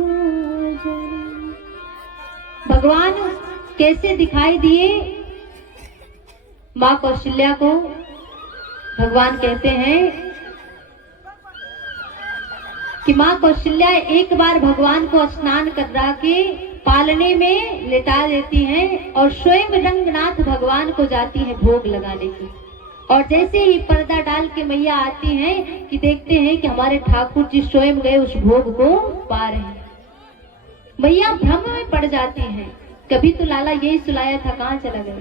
जन, भगवान कैसे दिखाई दिए माँ कौशल्या को? भगवान कहते हैं कि माँ कौशल्या एक बार भगवान को स्नान करा के पालने में लेटा देती हैं और स्वयं रंगनाथ भगवान को जाती है भोग लगाने की। और जैसे ही पर्दा डाल के मैया आती हैं कि देखते हैं कि हमारे ठाकुर जी स्वयं गए उस भोग को पा रहे हैं। मैया भ्रम में पड़ जाती हैं, कभी तो लाला यही सुलाया था, कहाँ चला गया?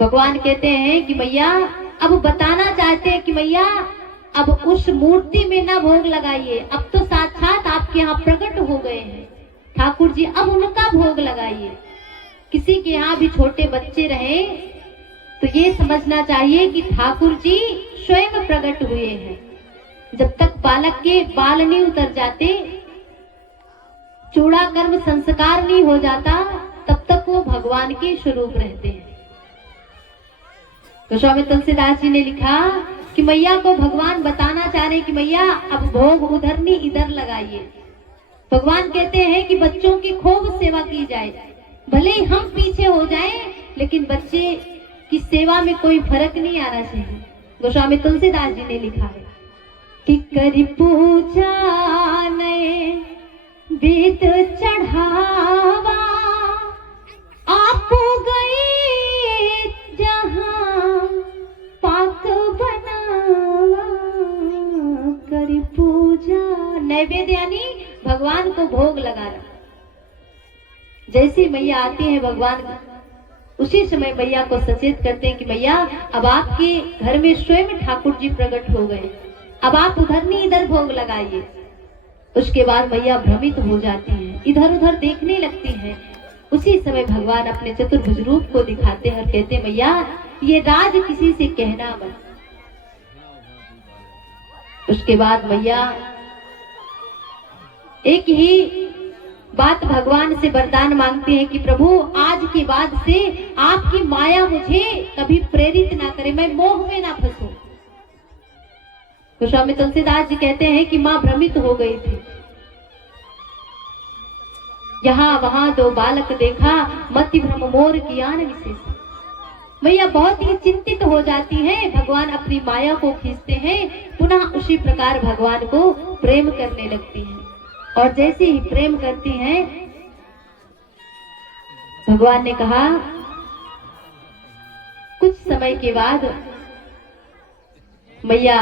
भगवान कहते हैं कि मैया, अब बताना चाहते हैं कि मैया अब उस मूर्ति में ना भोग लगाइए, अब तो साक्षात आपके यहाँ प्रकट हो गए हैं ठाकुर जी, अब उनका भोग लगाइए। किसी के यहाँ भी छोटे बच्चे रहे तो ये समझना चाहिए कि ठाकुर जी स्वयं प्रकट हुए हैं। जब तक बालक के बाल नहीं उतर जाते, चूड़ा कर्म संस्कार नहीं हो जाता, तब तक वो भगवान के स्वरूप रहते हैं। तो स्वामी तुलसीदास जी ने लिखा कि मैया को भगवान बताना चाह रहे कि मैया अब भोग उधर नहीं इधर लगाइए। भगवान कहते हैं कि बच्चों की खूब सेवा की जाए, भले ही हम पीछे हो जाएं, लेकिन बच्चे की सेवा में कोई फर्क नहीं आना चाहिए। गोस्वामी तुलसीदास जी ने लिखा है कि करी पूजा नए वेद चढ़ावा, आप गए जहां पाक बनावा। करी पूजा, नैवेद्य यानी भगवान को भोग लगाना। जैसे मैया आती है भगवान उसी समय मैया को सचेत करते हैं कि मैया अब आपके घर में स्वयं ठाकुर जी प्रकट हो गए, अब आप उधर नहीं इधर भोग लगाइए। उसके बाद मैया भ्रमित हो जाती है, इधर उधर देखने लगती है। उसी समय भगवान अपने चतुर्भुज रूप को दिखाते हैं और कहते हैं मैया ये राज किसी से कहना मत। उसके बाद मैया एक ही बात भगवान से वरदान मांगते हैं कि प्रभु आज के बाद से आपकी माया मुझे कभी प्रेरित ना करे, मैं मोह में ना फंसूं। तो स्वामी तुलसीदास जी कहते हैं कि मां भ्रमित हो गई थी, यहाँ वहां दो बालक देखा, मति भ्रम मोर ज्ञान विशेष। मैया बहुत ही चिंतित हो जाती है, भगवान अपनी माया को खींचते हैं, पुनः उसी प्रकार भगवान को प्रेम करने लगती है। और जैसे ही प्रेम करती हैं, भगवान ने कहा कुछ समय के बाद मैया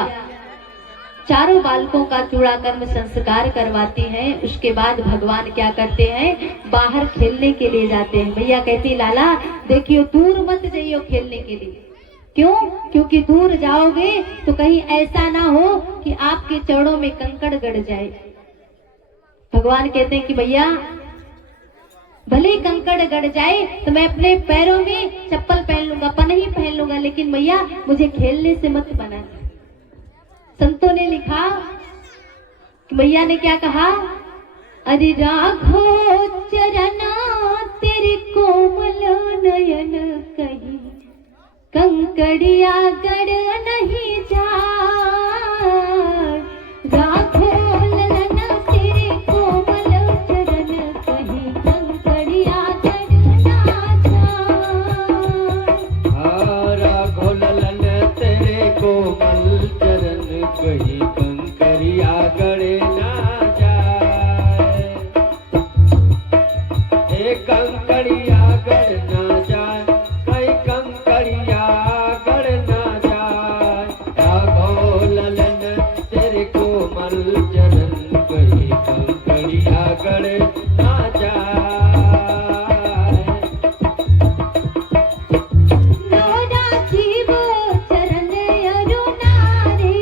चारों बालकों का चूड़ा कर्म संस्कार करवाती हैं। उसके बाद भगवान क्या करते हैं, बाहर खेलने के लिए जाते हैं। मैया कहती लाला देखियो दूर मत जाइयो खेलने के लिए। क्यों? क्योंकि दूर जाओगे तो कहीं ऐसा ना हो कि आपके चरणों में कंकड़ गड़ जाए। भगवान कहते हैं कि भैया भले ही कंकड़ गड़ जाए तो मैं अपने पैरों में चप्पल पहन लूंगा, पन्ही पहन लूंगा, लेकिन मैया मुझे खेलने से मत बना। संतों ने लिखा कि मैया ने क्या कहा, अरे राघो चरना तेरे कोमल नयन कहीं कंकड़िया गड़ नहीं जाए। राघो ललना तेरे कोमल चरण कहीं कंकड़िया गड़ ना जाए। राघो ललन तेरे कोमल चरण कहीं कंकरिया गड़े ना जाए। कंकड़िया गड़ ना जाए, कहीं कंकड़िया गड़ ना जाए। राघो ललन तेरे कोमल चरण कहीं कंकड़िया गड़ ना जाए। नवरा जीव चरण अरुणारे,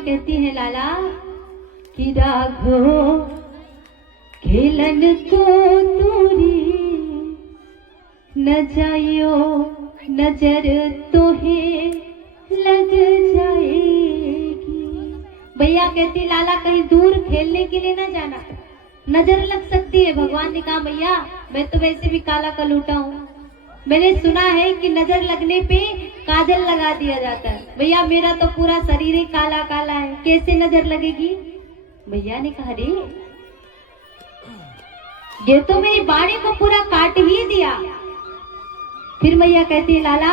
कहती हैं लाला कि राघो खेलन को दूरी न जाइयो नजर तोहे लग जाएगी। भैया कहती लाला कहीं दूर खेलने के लिए न जाना, नजर लग सकती है। भगवान ने कहा भैया मैं तो वैसे भी काला कलूटा हूँ, मैंने सुना है कि नजर लगने पे काजल लगा दिया जाता है। भैया मेरा तो पूरा शरीर ही काला काला है, कैसे नजर लगेगी? भैया ने कहा अरे ये तो मेरी बाड़ी को पूरा काट ही दिया। फिर मैया कहती है लाला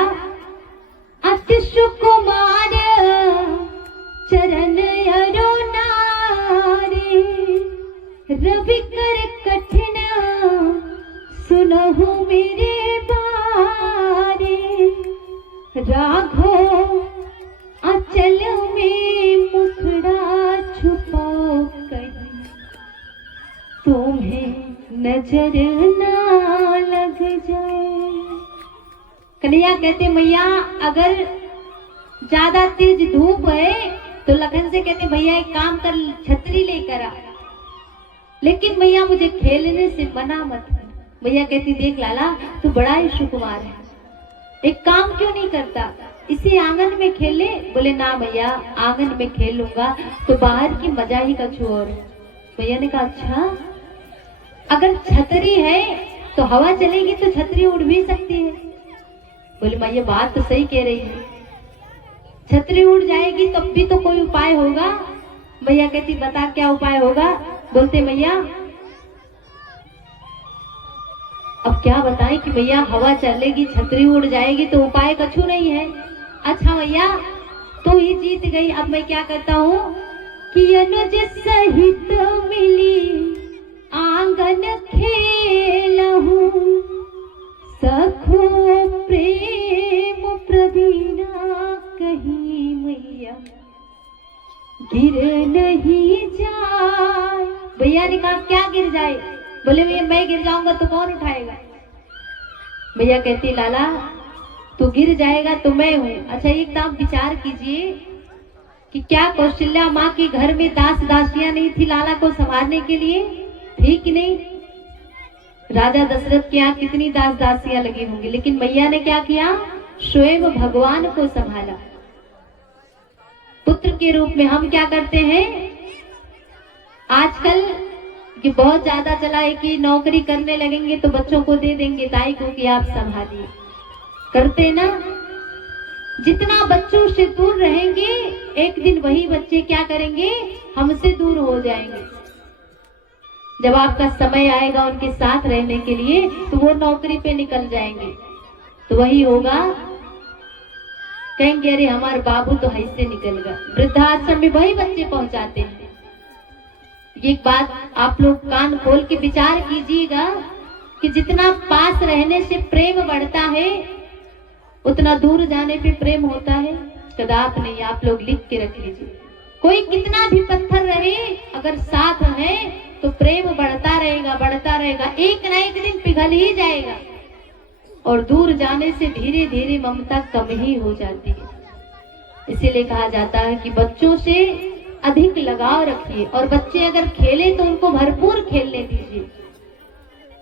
अति सुकुमार चरण अरो नारी रवि कर कठिन सुनहु मेरे बारे राघो अचल में मुखड़ा छुपाओ कहीं तुम्हें नजर ना लग जाए। कन्हैया कहते मैया अगर ज्यादा तेज धूप है तो लखन से कहते भैया एक काम कर छतरी लेकर आ, लेकिन मैया मुझे खेलने से मना मत कर। भैया कहती देख लाला तू बड़ा ही सुकुमार है, एक काम क्यों नहीं करता, इसी आंगन में खेल ले। बोले ना भैया आंगन में खेल लूंगा तो बाहर की मजा ही कुछ और। भैया ने कहा अच्छा अगर छतरी है तो हवा चलेगी तो छतरी उड़ भी सकती है। बोले मैया बात तो सही कह रही है, छतरी उड़ जाएगी तब भी तो कोई उपाय होगा। भैया कहती बता क्या उपाय होगा? बोलते मैया अब क्या बताएं कि भैया हवा चलेगी छतरी उड़ जाएगी तो उपाय कछु नहीं है। अच्छा भैया तू ही जीत गई, अब मैं क्या करता हूँ कि अनुज सहित मिली आंगन खेलहूँ सखो प्रेम प्रवीणा कहीं मैया गिर नहीं जाए। भैया ने कहा क्या गिर जाए? बोले भैया मैं गिर जाऊंगा तो कौन उठाएगा? भैया कहती लाला तू गिर जाएगा तो मैं हूँ। अच्छा एक तो आप विचार कीजिए कि क्या कौशल्या माँ के घर में दास दासियां नहीं थी लाला को संभालने के लिए, थी कि नहीं? राजा दशरथ के यहाँ कितनी दास दासियां लगी होंगी, लेकिन मैया ने क्या किया? स्वयं भगवान को संभाला। पुत्र के रूप में हम क्या करते हैं आजकल कि बहुत ज्यादा चला है कि नौकरी करने लगेंगे तो बच्चों को दे देंगे दाई को कि आप संभालिए, करते ना। जितना बच्चों से दूर रहेंगे एक दिन वही बच्चे क्या करेंगे? हमसे दूर हो जाएंगे। जब आपका समय आएगा उनके साथ रहने के लिए तो वो नौकरी पे निकल जाएंगे, तो वही होगा, कहेंगे अरे हमारे बाबू तो ऐसे निकल गया। वृद्धाश्रम में वही बच्चे पहुंचाते हैं। एक बात आप लोग कान खोल के विचार कीजिएगा कि जितना पास रहने से प्रेम बढ़ता है उतना दूर जाने पे प्रेम होता है? कदापि नहीं। आप लोग लिख के रख लीजिए, कोई कितना भी पत्थर रहे अगर साथ है तो प्रेम बढ़ता रहेगा, बढ़ता रहेगा, एक ना एक दिन पिघल ही जाएगा और दूर जाने से धीरे धीरे ममता कम ही हो जाती है। इसीलिए कहा जाता है कि बच्चों से अधिक लगाव रखिए और बच्चे अगर खेले तो उनको भरपूर खेलने दीजिए।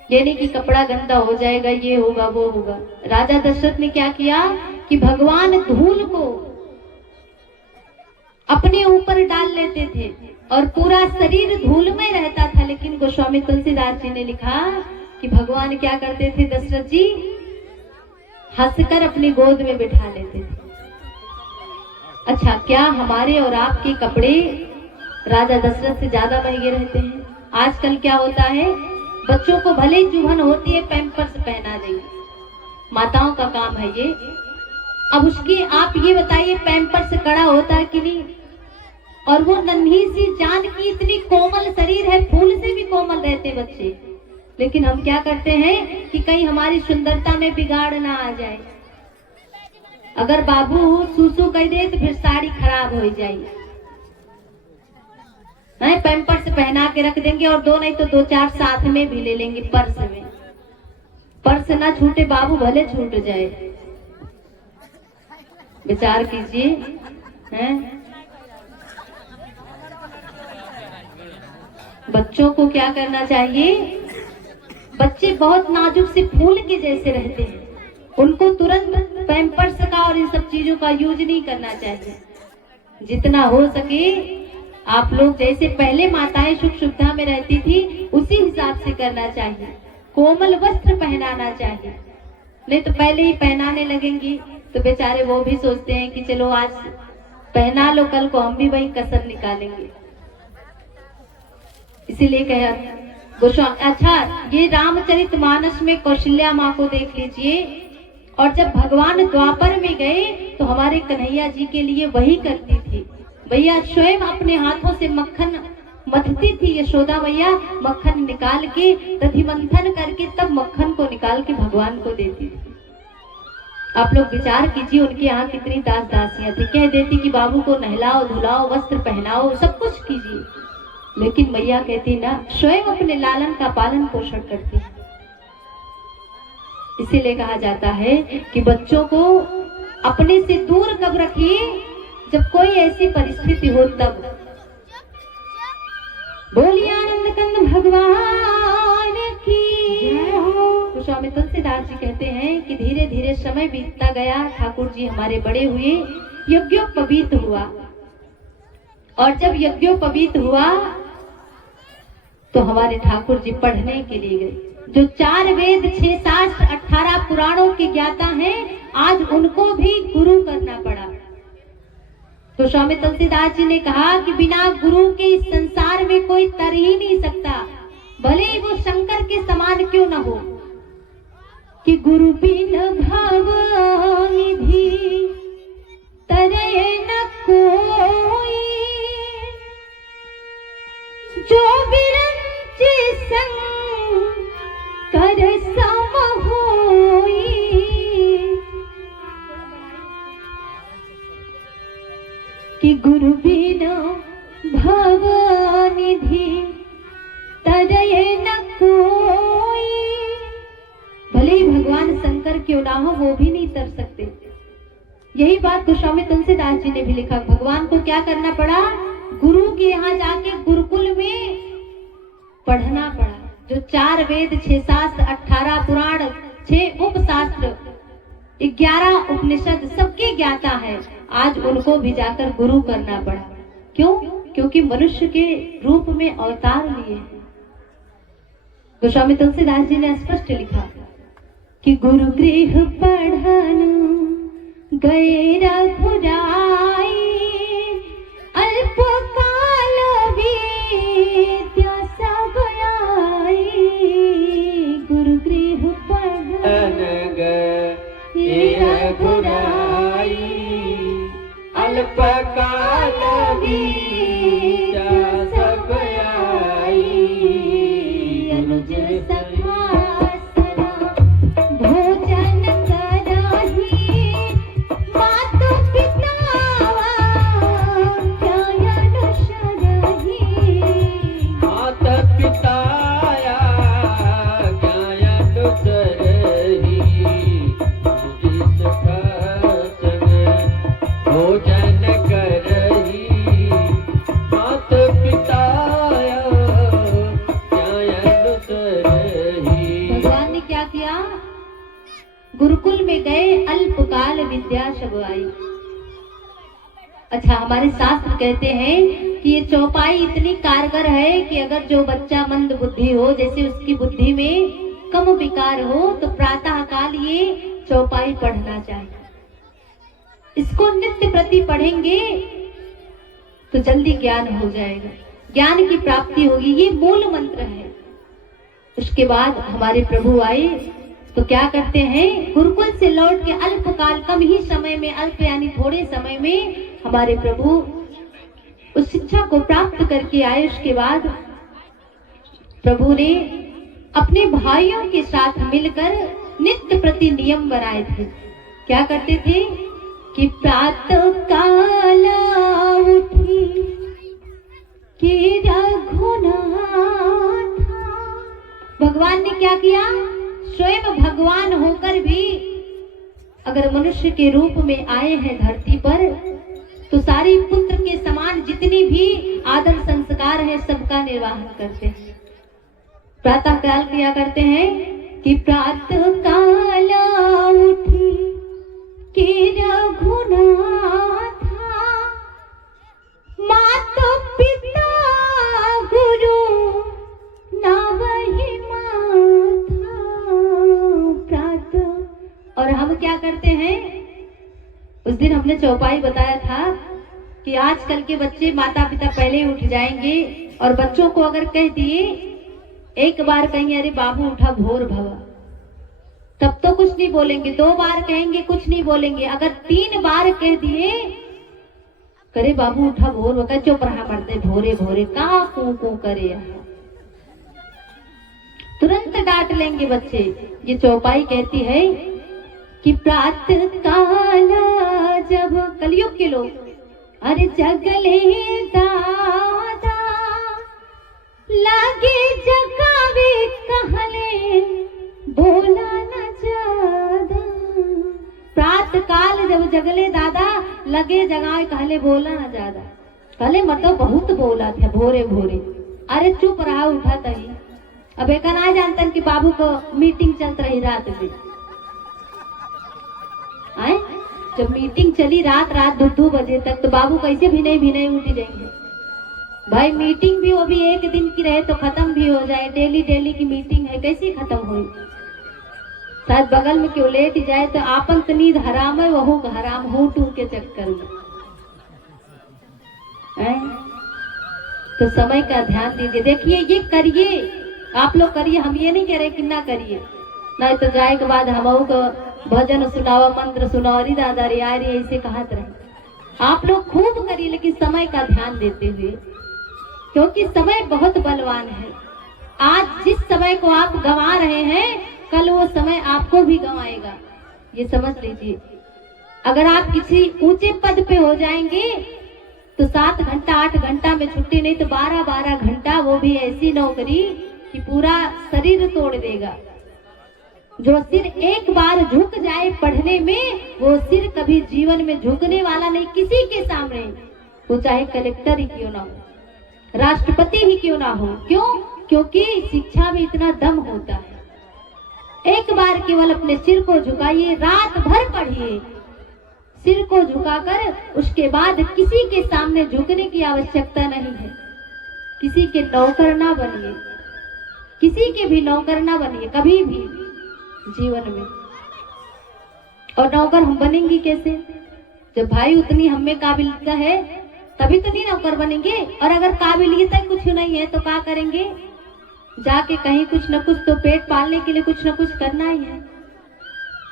ये नहीं कि कपड़ा गंदा हो जाएगा, ये होगा वो होगा। राजा दशरथ ने क्या किया कि भगवान धूल को अपने ऊपर डाल लेते थे और पूरा शरीर धूल में रहता था, लेकिन गोस्वामी तुलसीदास जी ने लिखा कि भगवान क्या करते थे? दशरथ जी हंसकर अपनी गोद में बिठा लेते थे। अच्छा क्या हमारे और आपके कपड़े राजा दशरथ से ज्यादा महंगे रहते हैं? आजकल क्या होता है, बच्चों को भले ही चुभन होती है पैम्पर्स पहना देंगे, माताओं का काम है ये। अब उसकी आप ये बताइए पैम्पर्स कड़ा होता है कि नहीं? और वो नन्ही सी जान की इतनी कोमल शरीर है, फूल से भी कोमल रहते बच्चे, लेकिन हम क्या करते हैं कि कहीं हमारी सुंदरता में बिगाड़ ना आ जाए। अगर बाबू सूसू कह दे तो फिर साड़ी खराब हो जाएगी, नहीं पैम्पर्स पहना के रख देंगे और दो नहीं तो दो चार साथ में भी ले लेंगे पर्स में। पर्स ना छूटे बाबू भले छूट जाए, विचार कीजिए हैं। बच्चों को क्या करना चाहिए, बच्चे बहुत नाजुक से फूल के जैसे रहते हैं, उनको तुरंत पैम्पर्स का और इन सब चीजों का यूज नहीं करना चाहिए। जितना हो सके आप लोग जैसे पहले माताएं सुख सुविधा में रहती थी उसी हिसाब से करना चाहिए। कोमल वस्त्र पहनाना चाहिए, नहीं तो पहले ही पहनाने लगेंगी तो बेचारे वो भी सोचते हैं कि चलो आज पहना लो, कल को हम भी वही कसर निकालेंगे। इसीलिए कह गोस्वामी, अच्छा ये रामचरितमानस में कौशल्या माँ को देख लीजिए, और जब भगवान द्वापर में गए तो हमारे कन्हैया जी के लिए वही करती थी। भैया स्वयं अपने हाथों से मक्खन मथती थी यशोदा मैया, मक्खन निकाल के दधि मंथन करके तब मक्खन को निकाल के भगवान को देती थी। आप लोग विचार कीजिए उनके यहाँ कितनी दास दासियां थी। कह देती कि बाबू को नहलाओ धुलाओ वस्त्र पहनाओ सब कुछ कीजिए, लेकिन मैया कहती ना, स्वयं अपने लालन का पालन पोषण करती। इसीलिए कहा जाता है कि बच्चों को अपने से दूर कब रखिए, जब कोई ऐसी परिस्थिति हो तब। बोलिए आनंद कंद भगवान की। स्वामी तुलसीदास जी कहते हैं कि धीरे धीरे समय बीतता गया, ठाकुर जी हमारे बड़े हुए, यज्ञोपवीत हुआ, और जब यज्ञोपवीत हुआ तो हमारे ठाकुर जी पढ़ने के लिए गए। जो 4 वेद 6 शास्त्र 18 पुराणों के ज्ञाता हैं, आज उनको भी गुरु करना पड़ा। तो स्वामी तुलसीदास जी ने कहा कि बिना गुरु के इस संसार में कोई तर ही नहीं सकता, भले ही वो शंकर के समान क्यों न हो। कि गुरु बिन भव निधि तरय न कोई, जो बिरंच संग कर सम होई। कि गुरु बिन भव निधि तरय न कोई, भले ही भगवान शंकर क्यों ना हो वो भी नहीं तर सकते। यही बात गोस्वामी तुलसीदास जी ने भी लिखा। भगवान को क्या करना पड़ा, गुरु के यहाँ जाके गुरुकुल में पढ़ना पड़ा। जो 4 वेद 6 शास्त्र 18 पुराण 6 उपशास्त्र 11 उपनिषद सबके ज्ञाता है, आज उनको भी जाकर गुरु करना पड़ा। क्यों? क्योंकि मनुष्य के रूप में अवतार लिए। गोस्वामी तुलसीदास जी ने स्पष्ट लिखा कि गुरु गृह पढ़न गए रघुराई, अल्प काल विद्या सब आई। गुरु गृह पढ़न गए रघुराई, अल्प काल विद्या सब आई। अनुज भोजन करही, मातु पिता ज्ञान शरही। माता पिता ज्ञान शरही, जिस भजन भोजन करही। माता पिता ज्ञान शरही। भगवान ने क्या किया, गुरुकुल में गए, अल्पकाल विद्या सब आई। अच्छा हमारे शास्त्र कहते हैं कि ये चौपाई इतनी कारगर है कि अगर जो बच्चा मंद बुद्धि हो, जैसे उसकी बुद्धि में कम विकार हो, तो प्रातः काल ये चौपाई पढ़ना चाहिए। इसको नित्य प्रति पढ़ेंगे तो जल्दी ज्ञान हो जाएगा, ज्ञान की प्राप्ति होगी। ये मूल मंत्र है। उसके बाद हमारे प्रभु आए तो क्या करते हैं, गुरुकुल से लौट के अल्पकाल कम ही समय में, अल्प यानी थोड़े समय में हमारे प्रभु उस शिक्षा को प्राप्त करके आए। उसके बाद प्रभु ने अपने भाइयों के साथ मिलकर नित्य प्रति नियम बनाए थे। क्या करते थे कि प्रातः काल उठी कि रघुनाथ। भगवान ने क्या किया, स्वयं भगवान होकर भी अगर मनुष्य के रूप में आए हैं धरती पर, तो सारी पुत्र के समान जितनी भी आदर संस्कार परिवार है सबका निर्वाह करते हैं। प्रातः काल किया करते हैं कि प्रातः काल उठी कि रघुनाथ माता पिता गुरु ना वही माथा प्रातः। और हम क्या करते हैं, उस दिन हमने चौपाई बताया था कि आजकल के बच्चे माता पिता पहले ही उठ जाएंगे और बच्चों को अगर कह दिए, एक बार कहेंगे अरे बाबू उठा भोर भवा, तब तो कुछ नहीं बोलेंगे, 2 बार कहेंगे कुछ नहीं बोलेंगे, अगर 3 बार कह दिए करे बाबू उठा भोर भवा, चुप रहा पड़ते भोरे भोरे का कू करे, तुरंत डांट लेंगे बच्चे। ये चौपाई कहती है कि प्रातः काल जब कलयुग के लोग अरे जगले दादा लागे जगावे कहले बोला न ज्यादा। प्रातः काल जब जगले दादा लगे जगावे कहले बोला न ज्यादा, कहले मतलब बहुत बोला था भोरे भोरे, अरे चुप रहा उठा तही। अब एक ना जानतन कि बाबू को मीटिंग चलत रही रात में, आए जब मीटिंग चली रात 2 बजे तक, तो बाबू कैसे भी नहीं उठ जाएंगे भाई। मीटिंग भी वो भी एक दिन की रहे तो खत्म भी हो जाए, डेली की मीटिंग है कैसे खत्म हुई। शायद बगल में क्यों लेट जाए तो आपन तो नींद हराम है, वह हराम हो टू के चक्कर में। तो समय का ध्यान दीजिए, देखिए ये करिए, आप लोग करिए, हम ये नहीं कह रहे कि ना करिए, नहीं तो जाए के बाद हम को भजन सुनावा मंत्र सुनावा री दादा रे यार ऐसे कहत रहे। आप लोग खूब करिए लेकिन समय का ध्यान देते हुए, क्योंकि समय बहुत बलवान है। आज जिस समय को आप गंवा रहे हैं कल वो समय आपको भी गंवाएगा, ये समझ लीजिए। अगर आप किसी ऊंचे पद पे हो जाएंगे तो 7 घंटा 8 घंटा में छुट्टी नहीं तो 12-12 घंटा, वो भी ऐसी नौकरी कि पूरा शरीर तोड़ देगा। जो सिर एक बार झुक जाए पढ़ने में, वो सिर कभी जीवन में झुकने वाला नहीं किसी के सामने, वो चाहे कलेक्टर ही क्यों ना हो, राष्ट्रपति ही क्यों ना हो। क्यों? क्योंकि शिक्षा में इतना दम होता है। एक बार केवल अपने सिर को झुकाइए, रात भर पढ़िए, सिर को झुकाकर उसके बाद किसी के सामने झुकने की आवश्यकता नहीं है। किसी के नौकर ना बनिए, किसी के भी नौकर ना बनिए कभी भी जीवन में। और नौकर हम बनेंगे कैसे? जब भाई उतनी हमें काबिलियत है तभी तो नहीं नौकर बनेंगे। और अगर काबिलियत कुछ नहीं है तो क्या करेंगे? जाके कहीं कुछ न कुछ तो पेट पालने के लिए कुछ न कुछ करना ही है।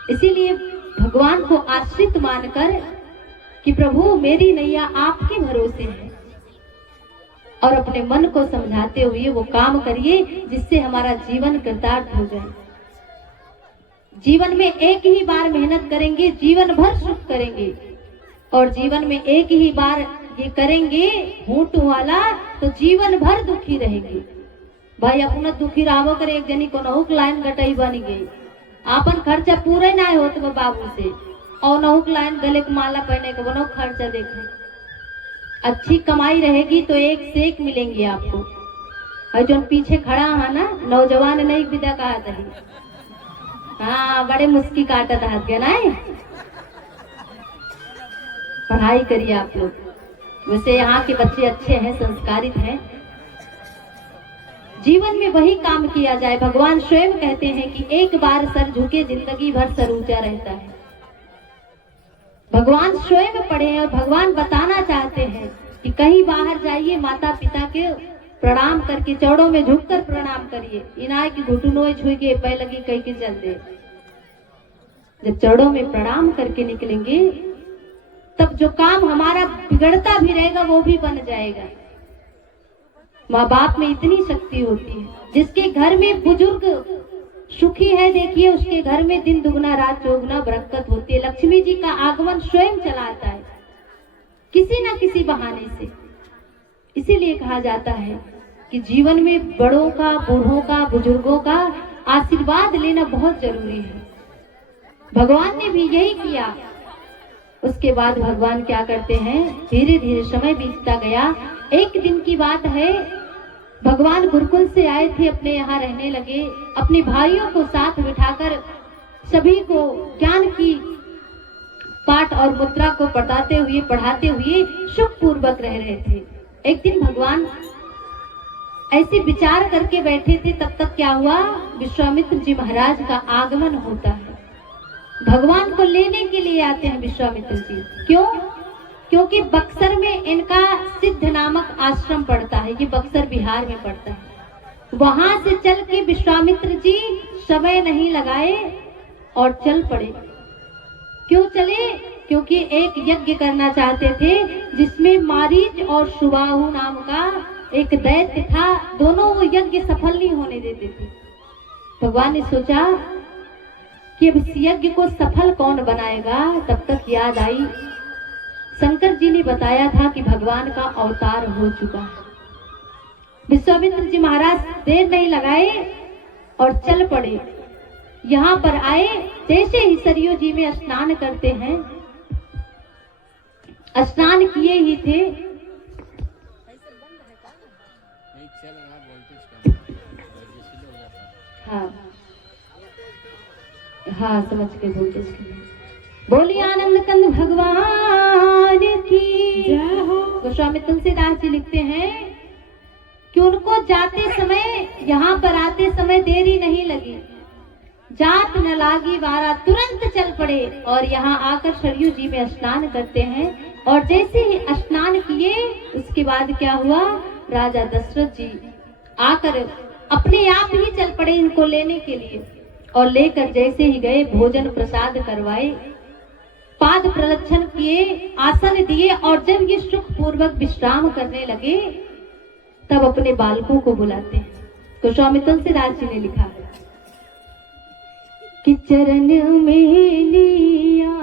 इसीलिए भगवान को आश्रित मानकर कि प्रभु मेरी नैया आपके भरोसे है, और अपने मन को समझाते हुए वो काम करिए जिससे हमारा जीवन कृतार्थ हो जाए। जीवन में एक ही बार मेहनत करेंगे, जीवन भर सुख करेंगे, और जीवन में एक ही बार ये करेंगे होंठ वाला तो जीवन भर दुखी रहेंगे। भाई अपना दुखी रहो कर एक जनी को नहुक लाइन गटाई बनी गई, आपन खर्चा पूरे ना होत बाबू से, और नहुक लाइन गले के माला पहने के बनो खर्चा देखे। अच्छी कमाई रहेगी तो एक से एक मिलेंगे आपको। और जो पीछे खड़ा है ना नौजवान नहीं विदा कहा था, हाँ बड़े मुस्की काटा था हाथ ना। पढ़ाई करिए आप लोग, वैसे यहाँ के बच्चे अच्छे हैं, संस्कारित हैं। जीवन में वही काम किया जाए। भगवान स्वयं कहते हैं कि एक बार सर झुके जिंदगी भर सर ऊंचा रहता है। भगवान स्वयं पढ़े हैं और भगवान बताना चाहते हैं कि कहीं बाहर जाइए माता पिता के प्रणाम करके चौड़ों में झुककर प्रणाम करिए। इनाय की घुटनों छुए पै लगी कहीं के चलते। जब चौड़ों में प्रणाम करके निकलेंगे तब जो काम हमारा बिगड़ता भी रहेगा वो भी बन जाएगा। माँ बाप में इतनी शक्ति होती है। जिसके घर में बुजुर्ग सुखी है देखिए उसके घर में दिन दुगना रात चौगुना बरकत होती है। लक्ष्मी जी का आगमन स्वयं चला आता है किसी न किसी बहाने से। इसीलिए कहा जाता है कि जीवन में बड़ों का, बूढ़ों का, बुजुर्गों का आशीर्वाद लेना बहुत जरूरी है। भगवान ने भी यही किया उसके बाद भगवान क्या करते हैं, धीरे धीरे समय बीतता गया। एक दिन की बात है, भगवान गुरुकुल से आए थे, अपने यहाँ रहने लगे। अपने भाइयों को साथ बिठाकर सभी को ज्ञान की पाठ और मुद्रा को पढ़ाते हुए सुख पूर्वक रह रहे थे। एक दिन भगवान ऐसे विचार करके बैठे थे, तब तक क्या हुआ, विश्वामित्र जी महाराज का आगमन होता है। भगवान को लेने के लिए आते हैं विश्वामित्र जी। क्यों? क्योंकि बक्सर में इनका सिद्ध नामक आश्रम पड़ता है, ये बक्सर बिहार में पड़ता है। वहां से चल के विश्वामित्र जी समय नहीं लगाए और चल पड़े। क्यों चले? क्योंकि एक यज्ञ करना चाहते थे जिसमें मारीच और सुबाहु नाम का एक दैत्य था। दोनों वो यज्ञ सफल नहीं होने देते थे। भगवान ने सोचा कि अब इस यज्ञ को सफल कौन बनाएगा। तब तक याद आई, शंकर जी ने बताया था कि भगवान का अवतार हो चुका है। विश्वामित्र जी महाराज देर नहीं लगाए और चल पड़े। यहाँ पर आए, जैसे ही सरयू जी में स्नान करते हैं, स्नान किए ही थे, हाँ समझ के बोलते। बोलिए आनंद कंद भगवान की जय हो। गोस्वामी तुलसीदास जी लिखते हैं कि उनको जाते समय, यहाँ पर आते समय देरी नहीं लगी, जात न लागी वारा, तुरंत चल पड़े और यहाँ आकर सरयू जी में स्नान करते हैं। और जैसे ही स्नान किए, उसके बाद क्या हुआ, राजा दशरथ जी आकर अपने आप ही चल पड़े इनको लेने के लिए। और लेकर जैसे ही गए, भोजन प्रसाद करवाए, पाद प्रदक्षिण किए, आसन दिए। और जब ये सुख पूर्वक विश्राम करने लगे, तब अपने बालकों को बुलाते हैं। गोस्वामी तुलसीदास जी ने लिखा कि चरण में लिया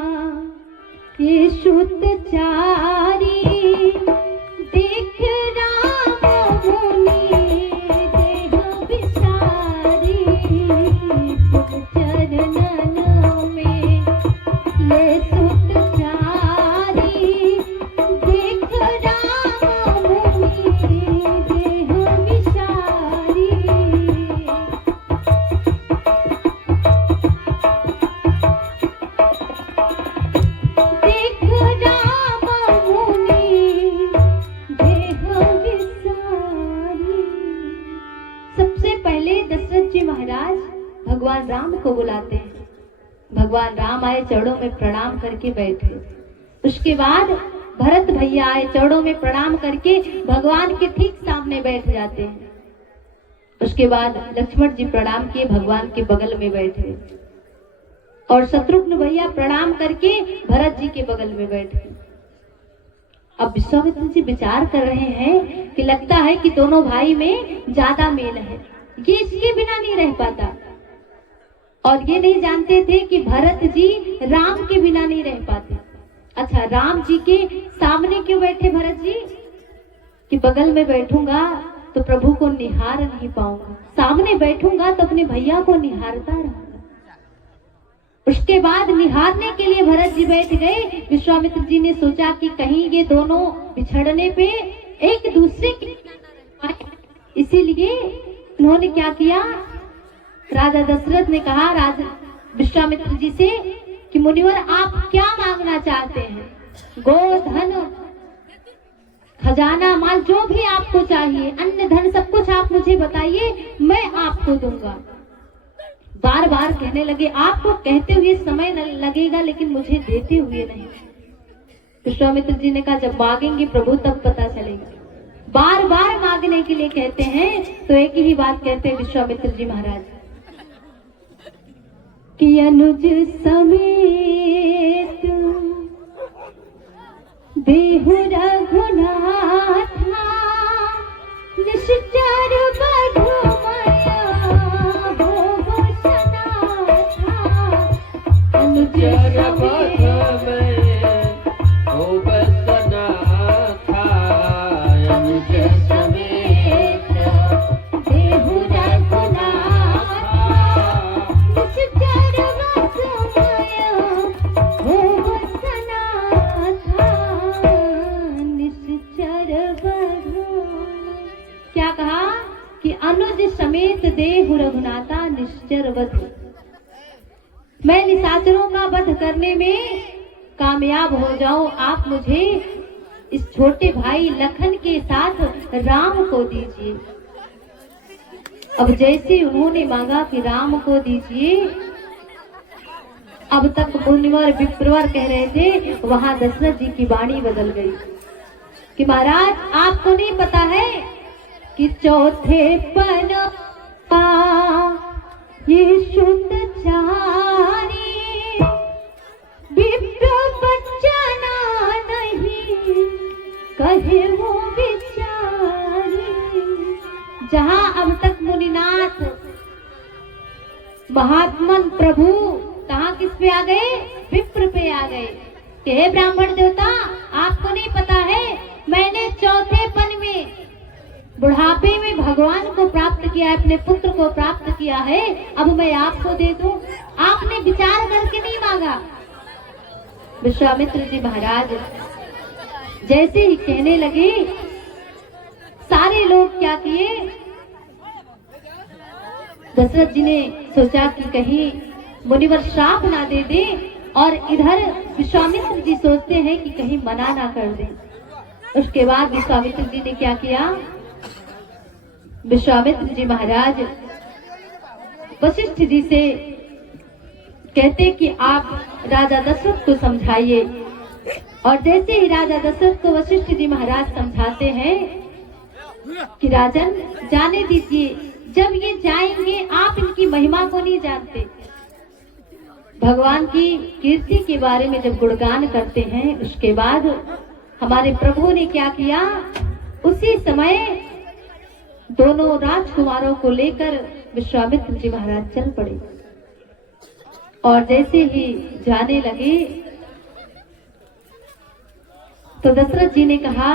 ये सुत चारी, देख राम मुनि देह विसारी, चरणन में ये सुत चारी, देख राम मुनि देह विसारी। महाराज भगवान राम को बुलाते हैं। भगवान राम आए, चरणों में प्रणाम करके बैठे। उसके बाद भरत भैया आए, चरणों में प्रणाम करके भगवान के ठीक सामने बैठ जाते हैं। उसके बाद लक्ष्मण जी प्रणाम किए, भगवान के बगल में बैठे। और शत्रुघ्न भैया प्रणाम करके भरत जी के बगल में बैठे। अब विश्वामित्र जी विचार कर रहे हैं कि लगता है कि दोनों भाई में ज्यादा मेल है, ये इसके बिना नहीं रह पाता। और ये नहीं जानते थे कि भरत जी राम के बिना नहीं रह पाते। अच्छा, राम जी के सामने क्यों बैठे भरत जी? कि बगल में बैठूंगा तो प्रभु को निहार नहीं पाऊंगा, सामने बैठूंगा तो अपने भैया को निहारता रहूंगा। उसके बाद निहारने के लिए भरत जी बैठ गए। विश्वामित्र जी ने सोचा कि कहीं ये दोनों बिछड़ने पे एक दूसरे के, इसीलिए उन्होंने क्या किया, राजा दशरथ ने कहा राजा विश्वामित्र जी से कि मुनिवर आप क्या मांगना चाहते हैं? गोधन, खजाना, माल, जो भी आपको चाहिए, अन्न धन सब कुछ आप मुझे बताइए, मैं आपको दूंगा। बार बार कहने लगे, आपको कहते हुए समय लगेगा लेकिन मुझे देते हुए नहीं। विश्वामित्र जी ने कहा जब मांगेंगे प्रभु तब पता चलेगा। बार बार मांगने के लिए कहते हैं तो एक ही बात कहते हैं विश्वामित्र जी महाराज कि अनुज समेत देहु रघुनाथा, निश्चर बधुमया हो सनाथा। अनुज समेत कहा कि अनुज समेत देहु रघुनाथा निश्चर वध। मैं निशाचरों का वध करने में कामयाब हो जाऊं, आप मुझे इस छोटे भाई लखन के साथ राम को दीजिए। अब जैसे उन्होंने मांगा कि राम को दीजिए, अब तक मुनिवर विप्रवर कह रहे थे, वहां दशरथ जी की वाणी बदल गई कि महाराज आपको नहीं पता है कि चौथे पन ये शुद्ध चारी विप्र बच्चना नहीं कहे वो बिचारी। जहां अब तक मुनिनाथ महात्मन प्रभु कहाँ किस पे आ गए? विप्र पे आ गए कि हे ब्राह्मण देवता, आपको नहीं पता है मैंने चौथे पन में बुढ़ापे में भगवान को प्राप्त किया है, अपने पुत्र को प्राप्त किया है, अब मैं आपको दे दूं। आपने विचार करके नहीं मांगा। विश्वामित्र जी महाराज जैसे ही कहने लगे, सारे लोग क्या किए? दशरथ जी ने सोचा कि कहीं मुनिवर श्राप ना दे दे, और इधर विश्वामित्र जी सोचते हैं कि कहीं मना ना कर दे। उसके बाद विश्वामित्र जी ने क्या किया? विश्वामित्र जी महाराज वशिष्ठ जी से कहते कि आप राजा दशरथ को समझाइए। और जैसे ही राजा दशरथ को वशिष्ठ जी महाराज समझाते हैं कि राजन जाने दीजिए, जब ये जाएंगे आप इनकी महिमा को नहीं जानते। भगवान की कीर्ति के बारे में जब गुणगान करते हैं, उसके बाद हमारे प्रभु ने क्या किया? उसी समय दोनों राजकुमारों को लेकर विश्वामित्र जी महाराज चल पड़े। और जैसे ही जाने लगे तो दशरथ जी ने कहा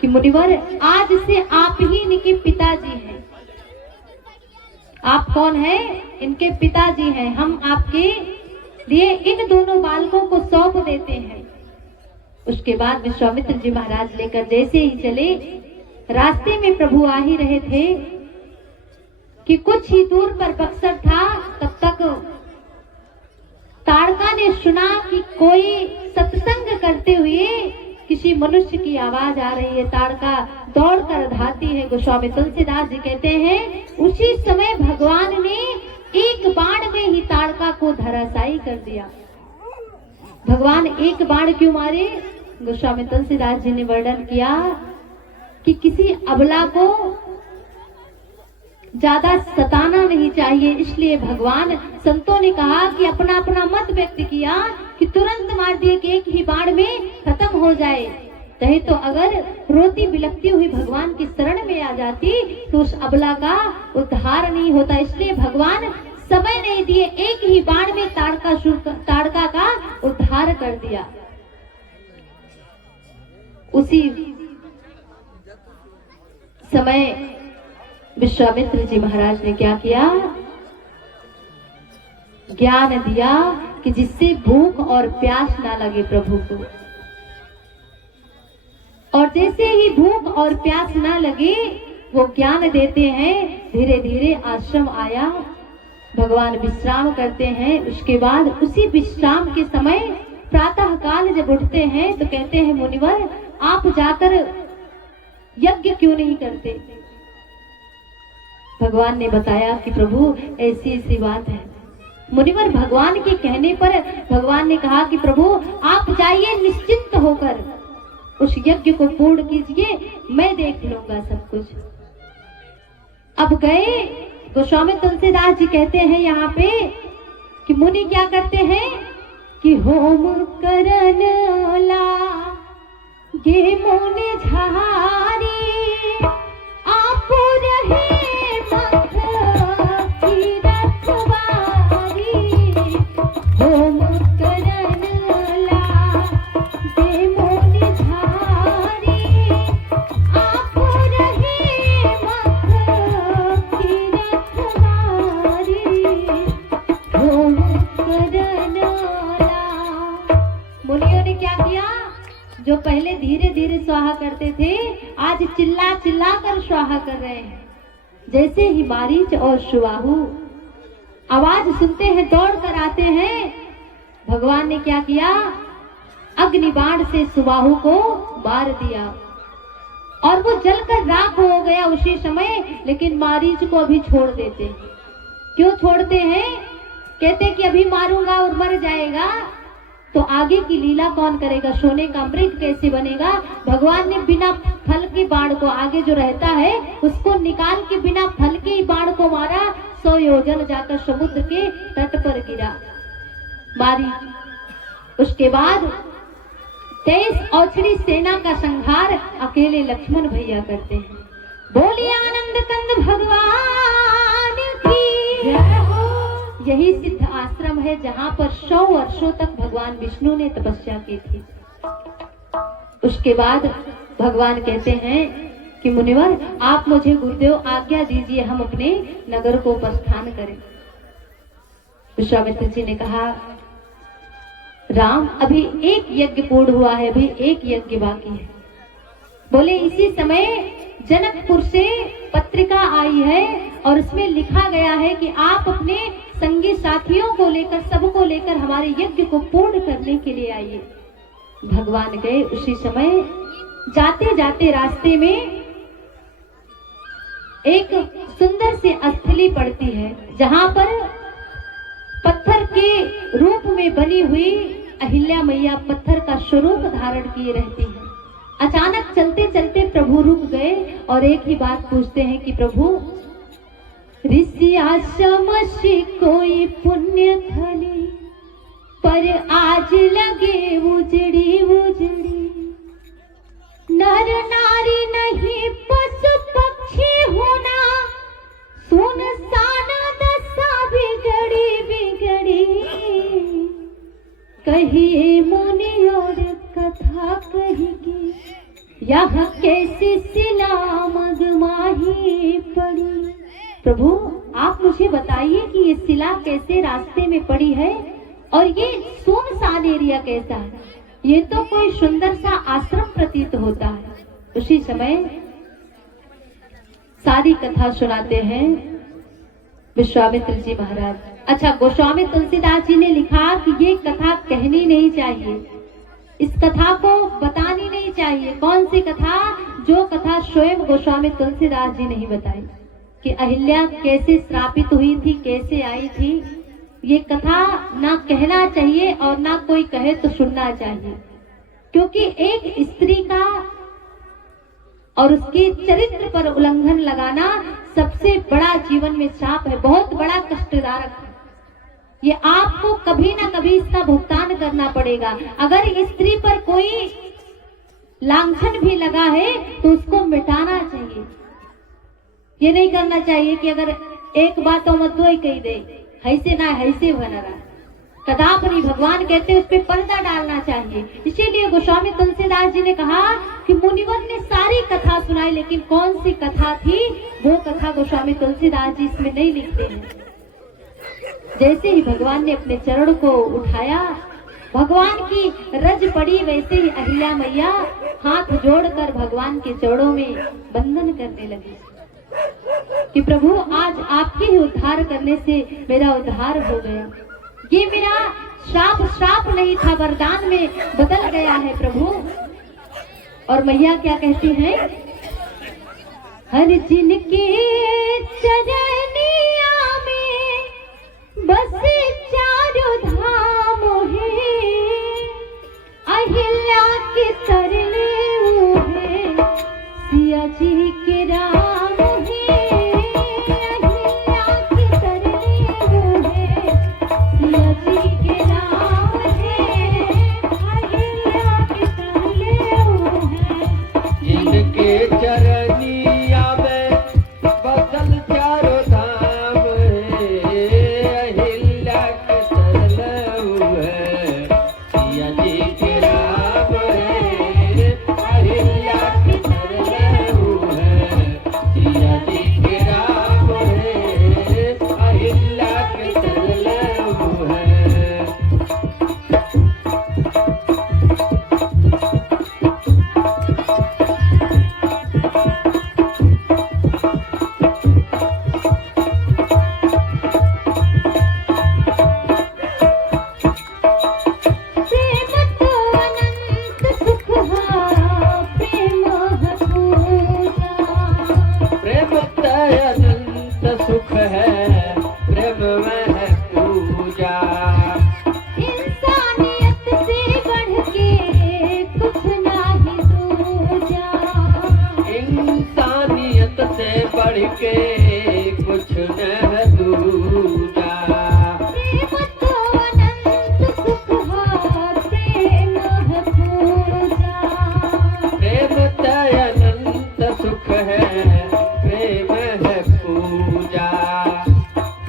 कि मुनिवर, आज से आप ही इनके पिताजी हैं। आप कौन हैं? इनके पिताजी हैं। हम आपके लिए इन दोनों बालकों को सौंप देते हैं। उसके बाद विश्वामित्र जी महाराज लेकर जैसे ही चले, रास्ते में प्रभु आ ही रहे थे कि कुछ ही दूर पर बक्सर था। तब तक ताड़का ने सुना कि कोई सत्संग करते हुए किसी मनुष्य की आवाज आ रही है। ताड़का दौड़कर धाती है। गोस्वामी तुलसीदास जी कहते हैं, उसी समय भगवान ने एक बाण में ही ताड़का को धराशायी कर दिया। भगवान एक बाण क्यों मारे? गोस्वामी तुलसीदास जी ने वर्णन किया कि किसी अबला को ज्यादा सताना नहीं चाहिए, इसलिए भगवान, संतों ने कहा कि अपना अपना मत व्यक्त किया कि तुरंत मार दिए कि एक ही बाण में खत्म हो जाए। नहीं तो अगर रोती बिलखती हुई भगवान की शरण में आ जाती तो उस अबला का उद्धार नहीं होता। इसलिए भगवान समय नहीं दिए, एक ही बाण में ताड़का का उद्धार कर दिया। उसी समय विश्वामित्र जी महाराज ने क्या किया? ज्ञान दिया कि जिससे भूख और प्यास ना लगे प्रभु को। और जैसे ही भूख और प्यास ना लगे, वो ज्ञान देते हैं। धीरे धीरे आश्रम आया, भगवान विश्राम करते हैं। उसके बाद उसी विश्राम के समय प्रातः काल जब उठते हैं तो कहते हैं, मुनिवर आप जाकर यज्ञ क्यों नहीं करते? भगवान ने बताया कि प्रभु ऐसी ऐसी बात है। मुनिवर भगवान के कहने पर भगवान ने कहा कि प्रभु आप जाइए, निश्चिंत होकर उस यज्ञ को पूर्ण कीजिए, मैं देख लूंगा सब कुछ। अब गए। गोस्वामी तुलसीदास जी कहते हैं यहाँ पे कि मुनि क्या करते हैं कि होम करन ला गे मुनि झारी आप रहे मख की रखवारी। होम करन ला गे मुनि झारी आप रहे मख की रखवारी। होम करन ला। मुनियों ने क्या किया? जो पहले धीरे धीरे स्वाहा करते थे, आज आज चिल्ला चिल्ला कर स्वाहा कर रहे हैं। जैसे ही मारीच और सुबाहु आवाज सुनते हैं दौड़ कर आते हैं। भगवान ने क्या किया, अग्निबाण से सुबाहु को मार दिया और वो जलकर राख हो गया उसी समय। लेकिन मारीच को अभी छोड़ देते। क्यों छोड़ते हैं? कहते कि अभी मारूंगा और मर जाएगा तो आगे की लीला कौन करेगा, सोने का मृग कैसे बनेगा। भगवान ने बिना फल के बाण को, आगे जो रहता है उसको निकाल के बिना फल के ही बाण को मारा। 100 योजन जाकर समुद्र के तट पर गिरा मारीच। उसके बाद 23 औछड़ी सेना का संहार अकेले लक्ष्मण भैया करते हैं। बोलिए आनंद कंद भगवान की जय हो। यही सिद्ध आश्रम है जहाँ पर 100 वर्षों तक भगवान विष्णु ने तपस्या की थी। उसके बाद भगवान कहते हैं कि मुनिवर आप मुझे गुरुदेव आज्ञा दीजिए, हम अपने नगर को प्रस्थान करें। विश्वामित्र जी ने कहा राम अभी एक यज्ञ पूर्ण हुआ है, अभी एक यज्ञ बाकी है। बोले इसी समय जनकपुर से पत्रिका आई है और उसमें लिखा गया है कि आप अपने संगी साथियों को लेकर, सबको लेकर हमारे यज्ञ को पूर्ण करने के लिए आइए। भगवान गए। उसी समय जाते जाते रास्ते में एक सुंदर सी स्थली पड़ती है जहां पर पत्थर के रूप में बनी हुई अहिल्या मैया पत्थर का स्वरूप धारण किए रहती है। अचानक चलते चलते प्रभु रुक गए और एक ही बात पूछते हैं कि प्रभु ऋषि आश्रम से कोई पुण्य थली पर आज लगे उजड़ी उजड़ी, नर नारी नहीं पशु पक्षी होना, सुनसान दशा बिगड़ी बिगड़ी, कहिए मुनि और कथा कहेगी, यह कैसी शिला मगमाही पड़ी। प्रभु आप मुझे बताइए कि ये शिला कैसे रास्ते में पड़ी है और ये सुनसान एरिया कैसा है। ये तो कोई सुंदर सा आश्रम प्रतीत होता है। उसी समय सारी कथा सुनाते हैं विश्वामित्र जी महाराज। अच्छा, गोस्वामी तुलसीदास जी ने लिखा कि ये कथा कहनी नहीं चाहिए, इस कथा को बतानी नहीं चाहिए। कौन सी कथा? जो कथा स्वयं गोस्वामी तुलसीदास जी नहीं बताई कि अहिल्या कैसे श्रापित हुई थी, कैसे आई थी। ये कथा ना कहना चाहिए और ना कोई कहे तो सुनना चाहिए, क्योंकि एक स्त्री का और उसके चरित्र पर उल्लंघन लगाना सबसे बड़ा जीवन में श्राप है, बहुत बड़ा कष्टदायक है। ये आपको कभी ना कभी इसका भुगतान करना पड़ेगा। अगर स्त्री पर कोई लांछन भी लगा है तो उसको मिटाना चाहिए। ये नहीं करना चाहिए कि अगर एक बात मत ही कही दे, ऐसे ना ऐसे बना रहा, कदापि भगवान कहते उस पर पर्दा डालना चाहिए। इसीलिए गोस्वामी तुलसीदास जी ने कहा कि मुनिवर ने सारी कथा सुनाई, लेकिन कौन सी कथा थी वो कथा गोस्वामी तुलसीदास जी इसमें नहीं लिखते हैं। जैसे ही भगवान ने अपने चरण को उठाया, भगवान की रज पड़ी, वैसे ही अहिल्या मैया हाथ जोड़कर भगवान के चरणों में बंधन करने लगी कि प्रभु आज आपके ही उद्धार करने से मेरा उद्धार हो गया। ये मेरा श्राप नहीं था, वरदान में बदल गया है प्रभु। और मैया क्या कहती है? हर जिनके चरनिया में बसे चारों धाम है, अहिल्या के तरले वो है, सिया जी के राम है, अहिल्या के तरले वो है, सिया जी के राम है, अहिल्या के तरले वो है। जिनके चरनिया में बसल चारों धाम है, अहिल्या के तरले है, सिया जी के राम है, अहिल्या के तरले है, सिया जी बढ़ के कुछ न दूजा। प्रेम तो अनंत सुख है, प्रेम है पूजा। प्रेम तय अनंत सुख है, प्रेम है पूजा।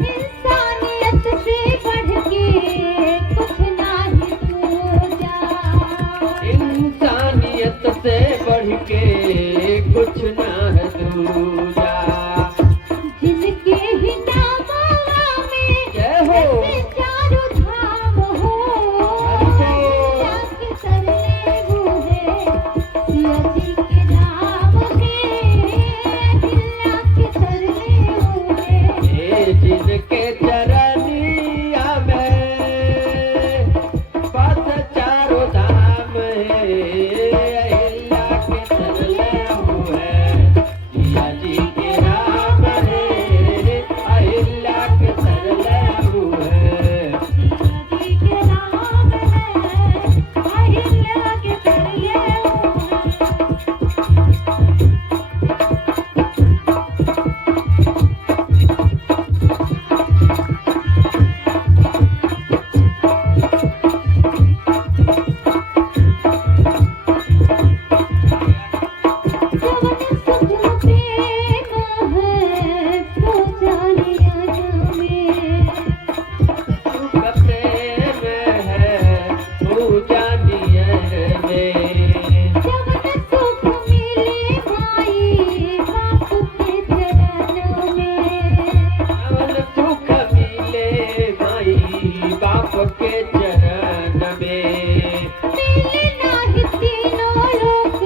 इंसानियत से बढ़ के कुछ नहीं पूजा। इंसानियत से बढ़ के कुछ न दूजा। जिनके ही नामों में जय हो। ऐसे चारों धाम हो, अहिल्या के तरले वो है, सिया जी के नाम है, अहिल्या के तरले वो है। ये जिनके चरनिया में बस चारों धाम है, अहिल्या के तरले हुए, सिया जी के राम है, अहिल्या के तरले हुए। सिया जी के नाम है, अहिल्या के तरले वो है। जवन सुख प्रेम है, पूजा लिया में। सुख प्रेम है पूजा नियन में। जवन सुख मिले माई बाप के चरण में। अवन सुख मिले माई बाप के चरण में। मिले नाही तीनों लोक,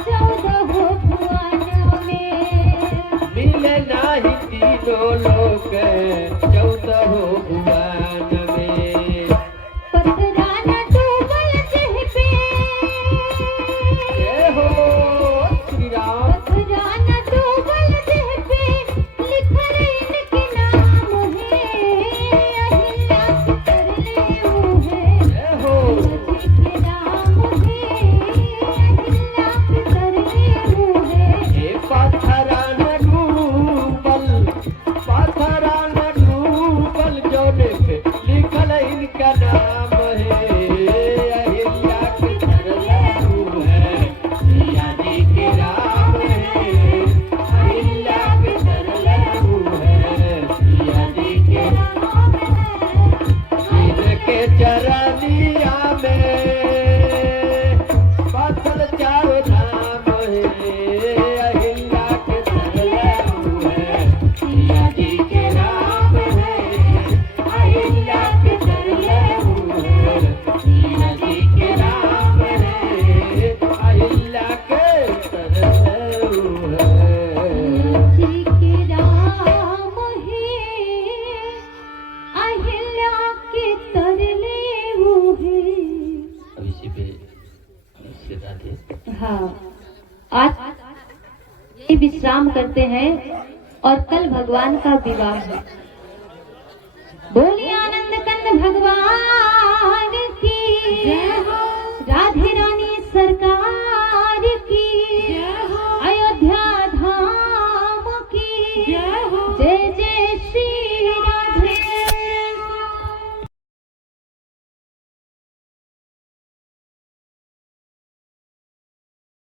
14 भुवन में। मिले नाही तीनों लोक 14 भुवन में। पथरा न डूबल जह पे, जय हो श्री राम। पथरा न डूबल जह पे, लिखल इनके नाम है, अहिल्या के तरले वो है। जय हो के नाम है, अहिल्या के तरले वो है। हे पाथरा न डूबल, पाथरा न डूबल जोने पे लिखल इनका नाम है, अहिल्या के तरले है, सिया जी के राम है, अहिल्या के तरले है, सिया जी के नाम है, इनके चरनिया में बसल चारों धाम है, अहिल्या के तरले है, सिया जी के राम है, अहिल्या के तरले है, सिया जी के राम है, अहिल्या के तरले है। जी के राम है, अहिल्या के तरले वो है। अब इसी पे इससे राधे। हाँ, आज ये विश्राम करते हैं और कल भगवान का विवाह है। बोलिए आनंद कंद भगवान की, राधे रानी सरकार की, अयोध्या धाम की।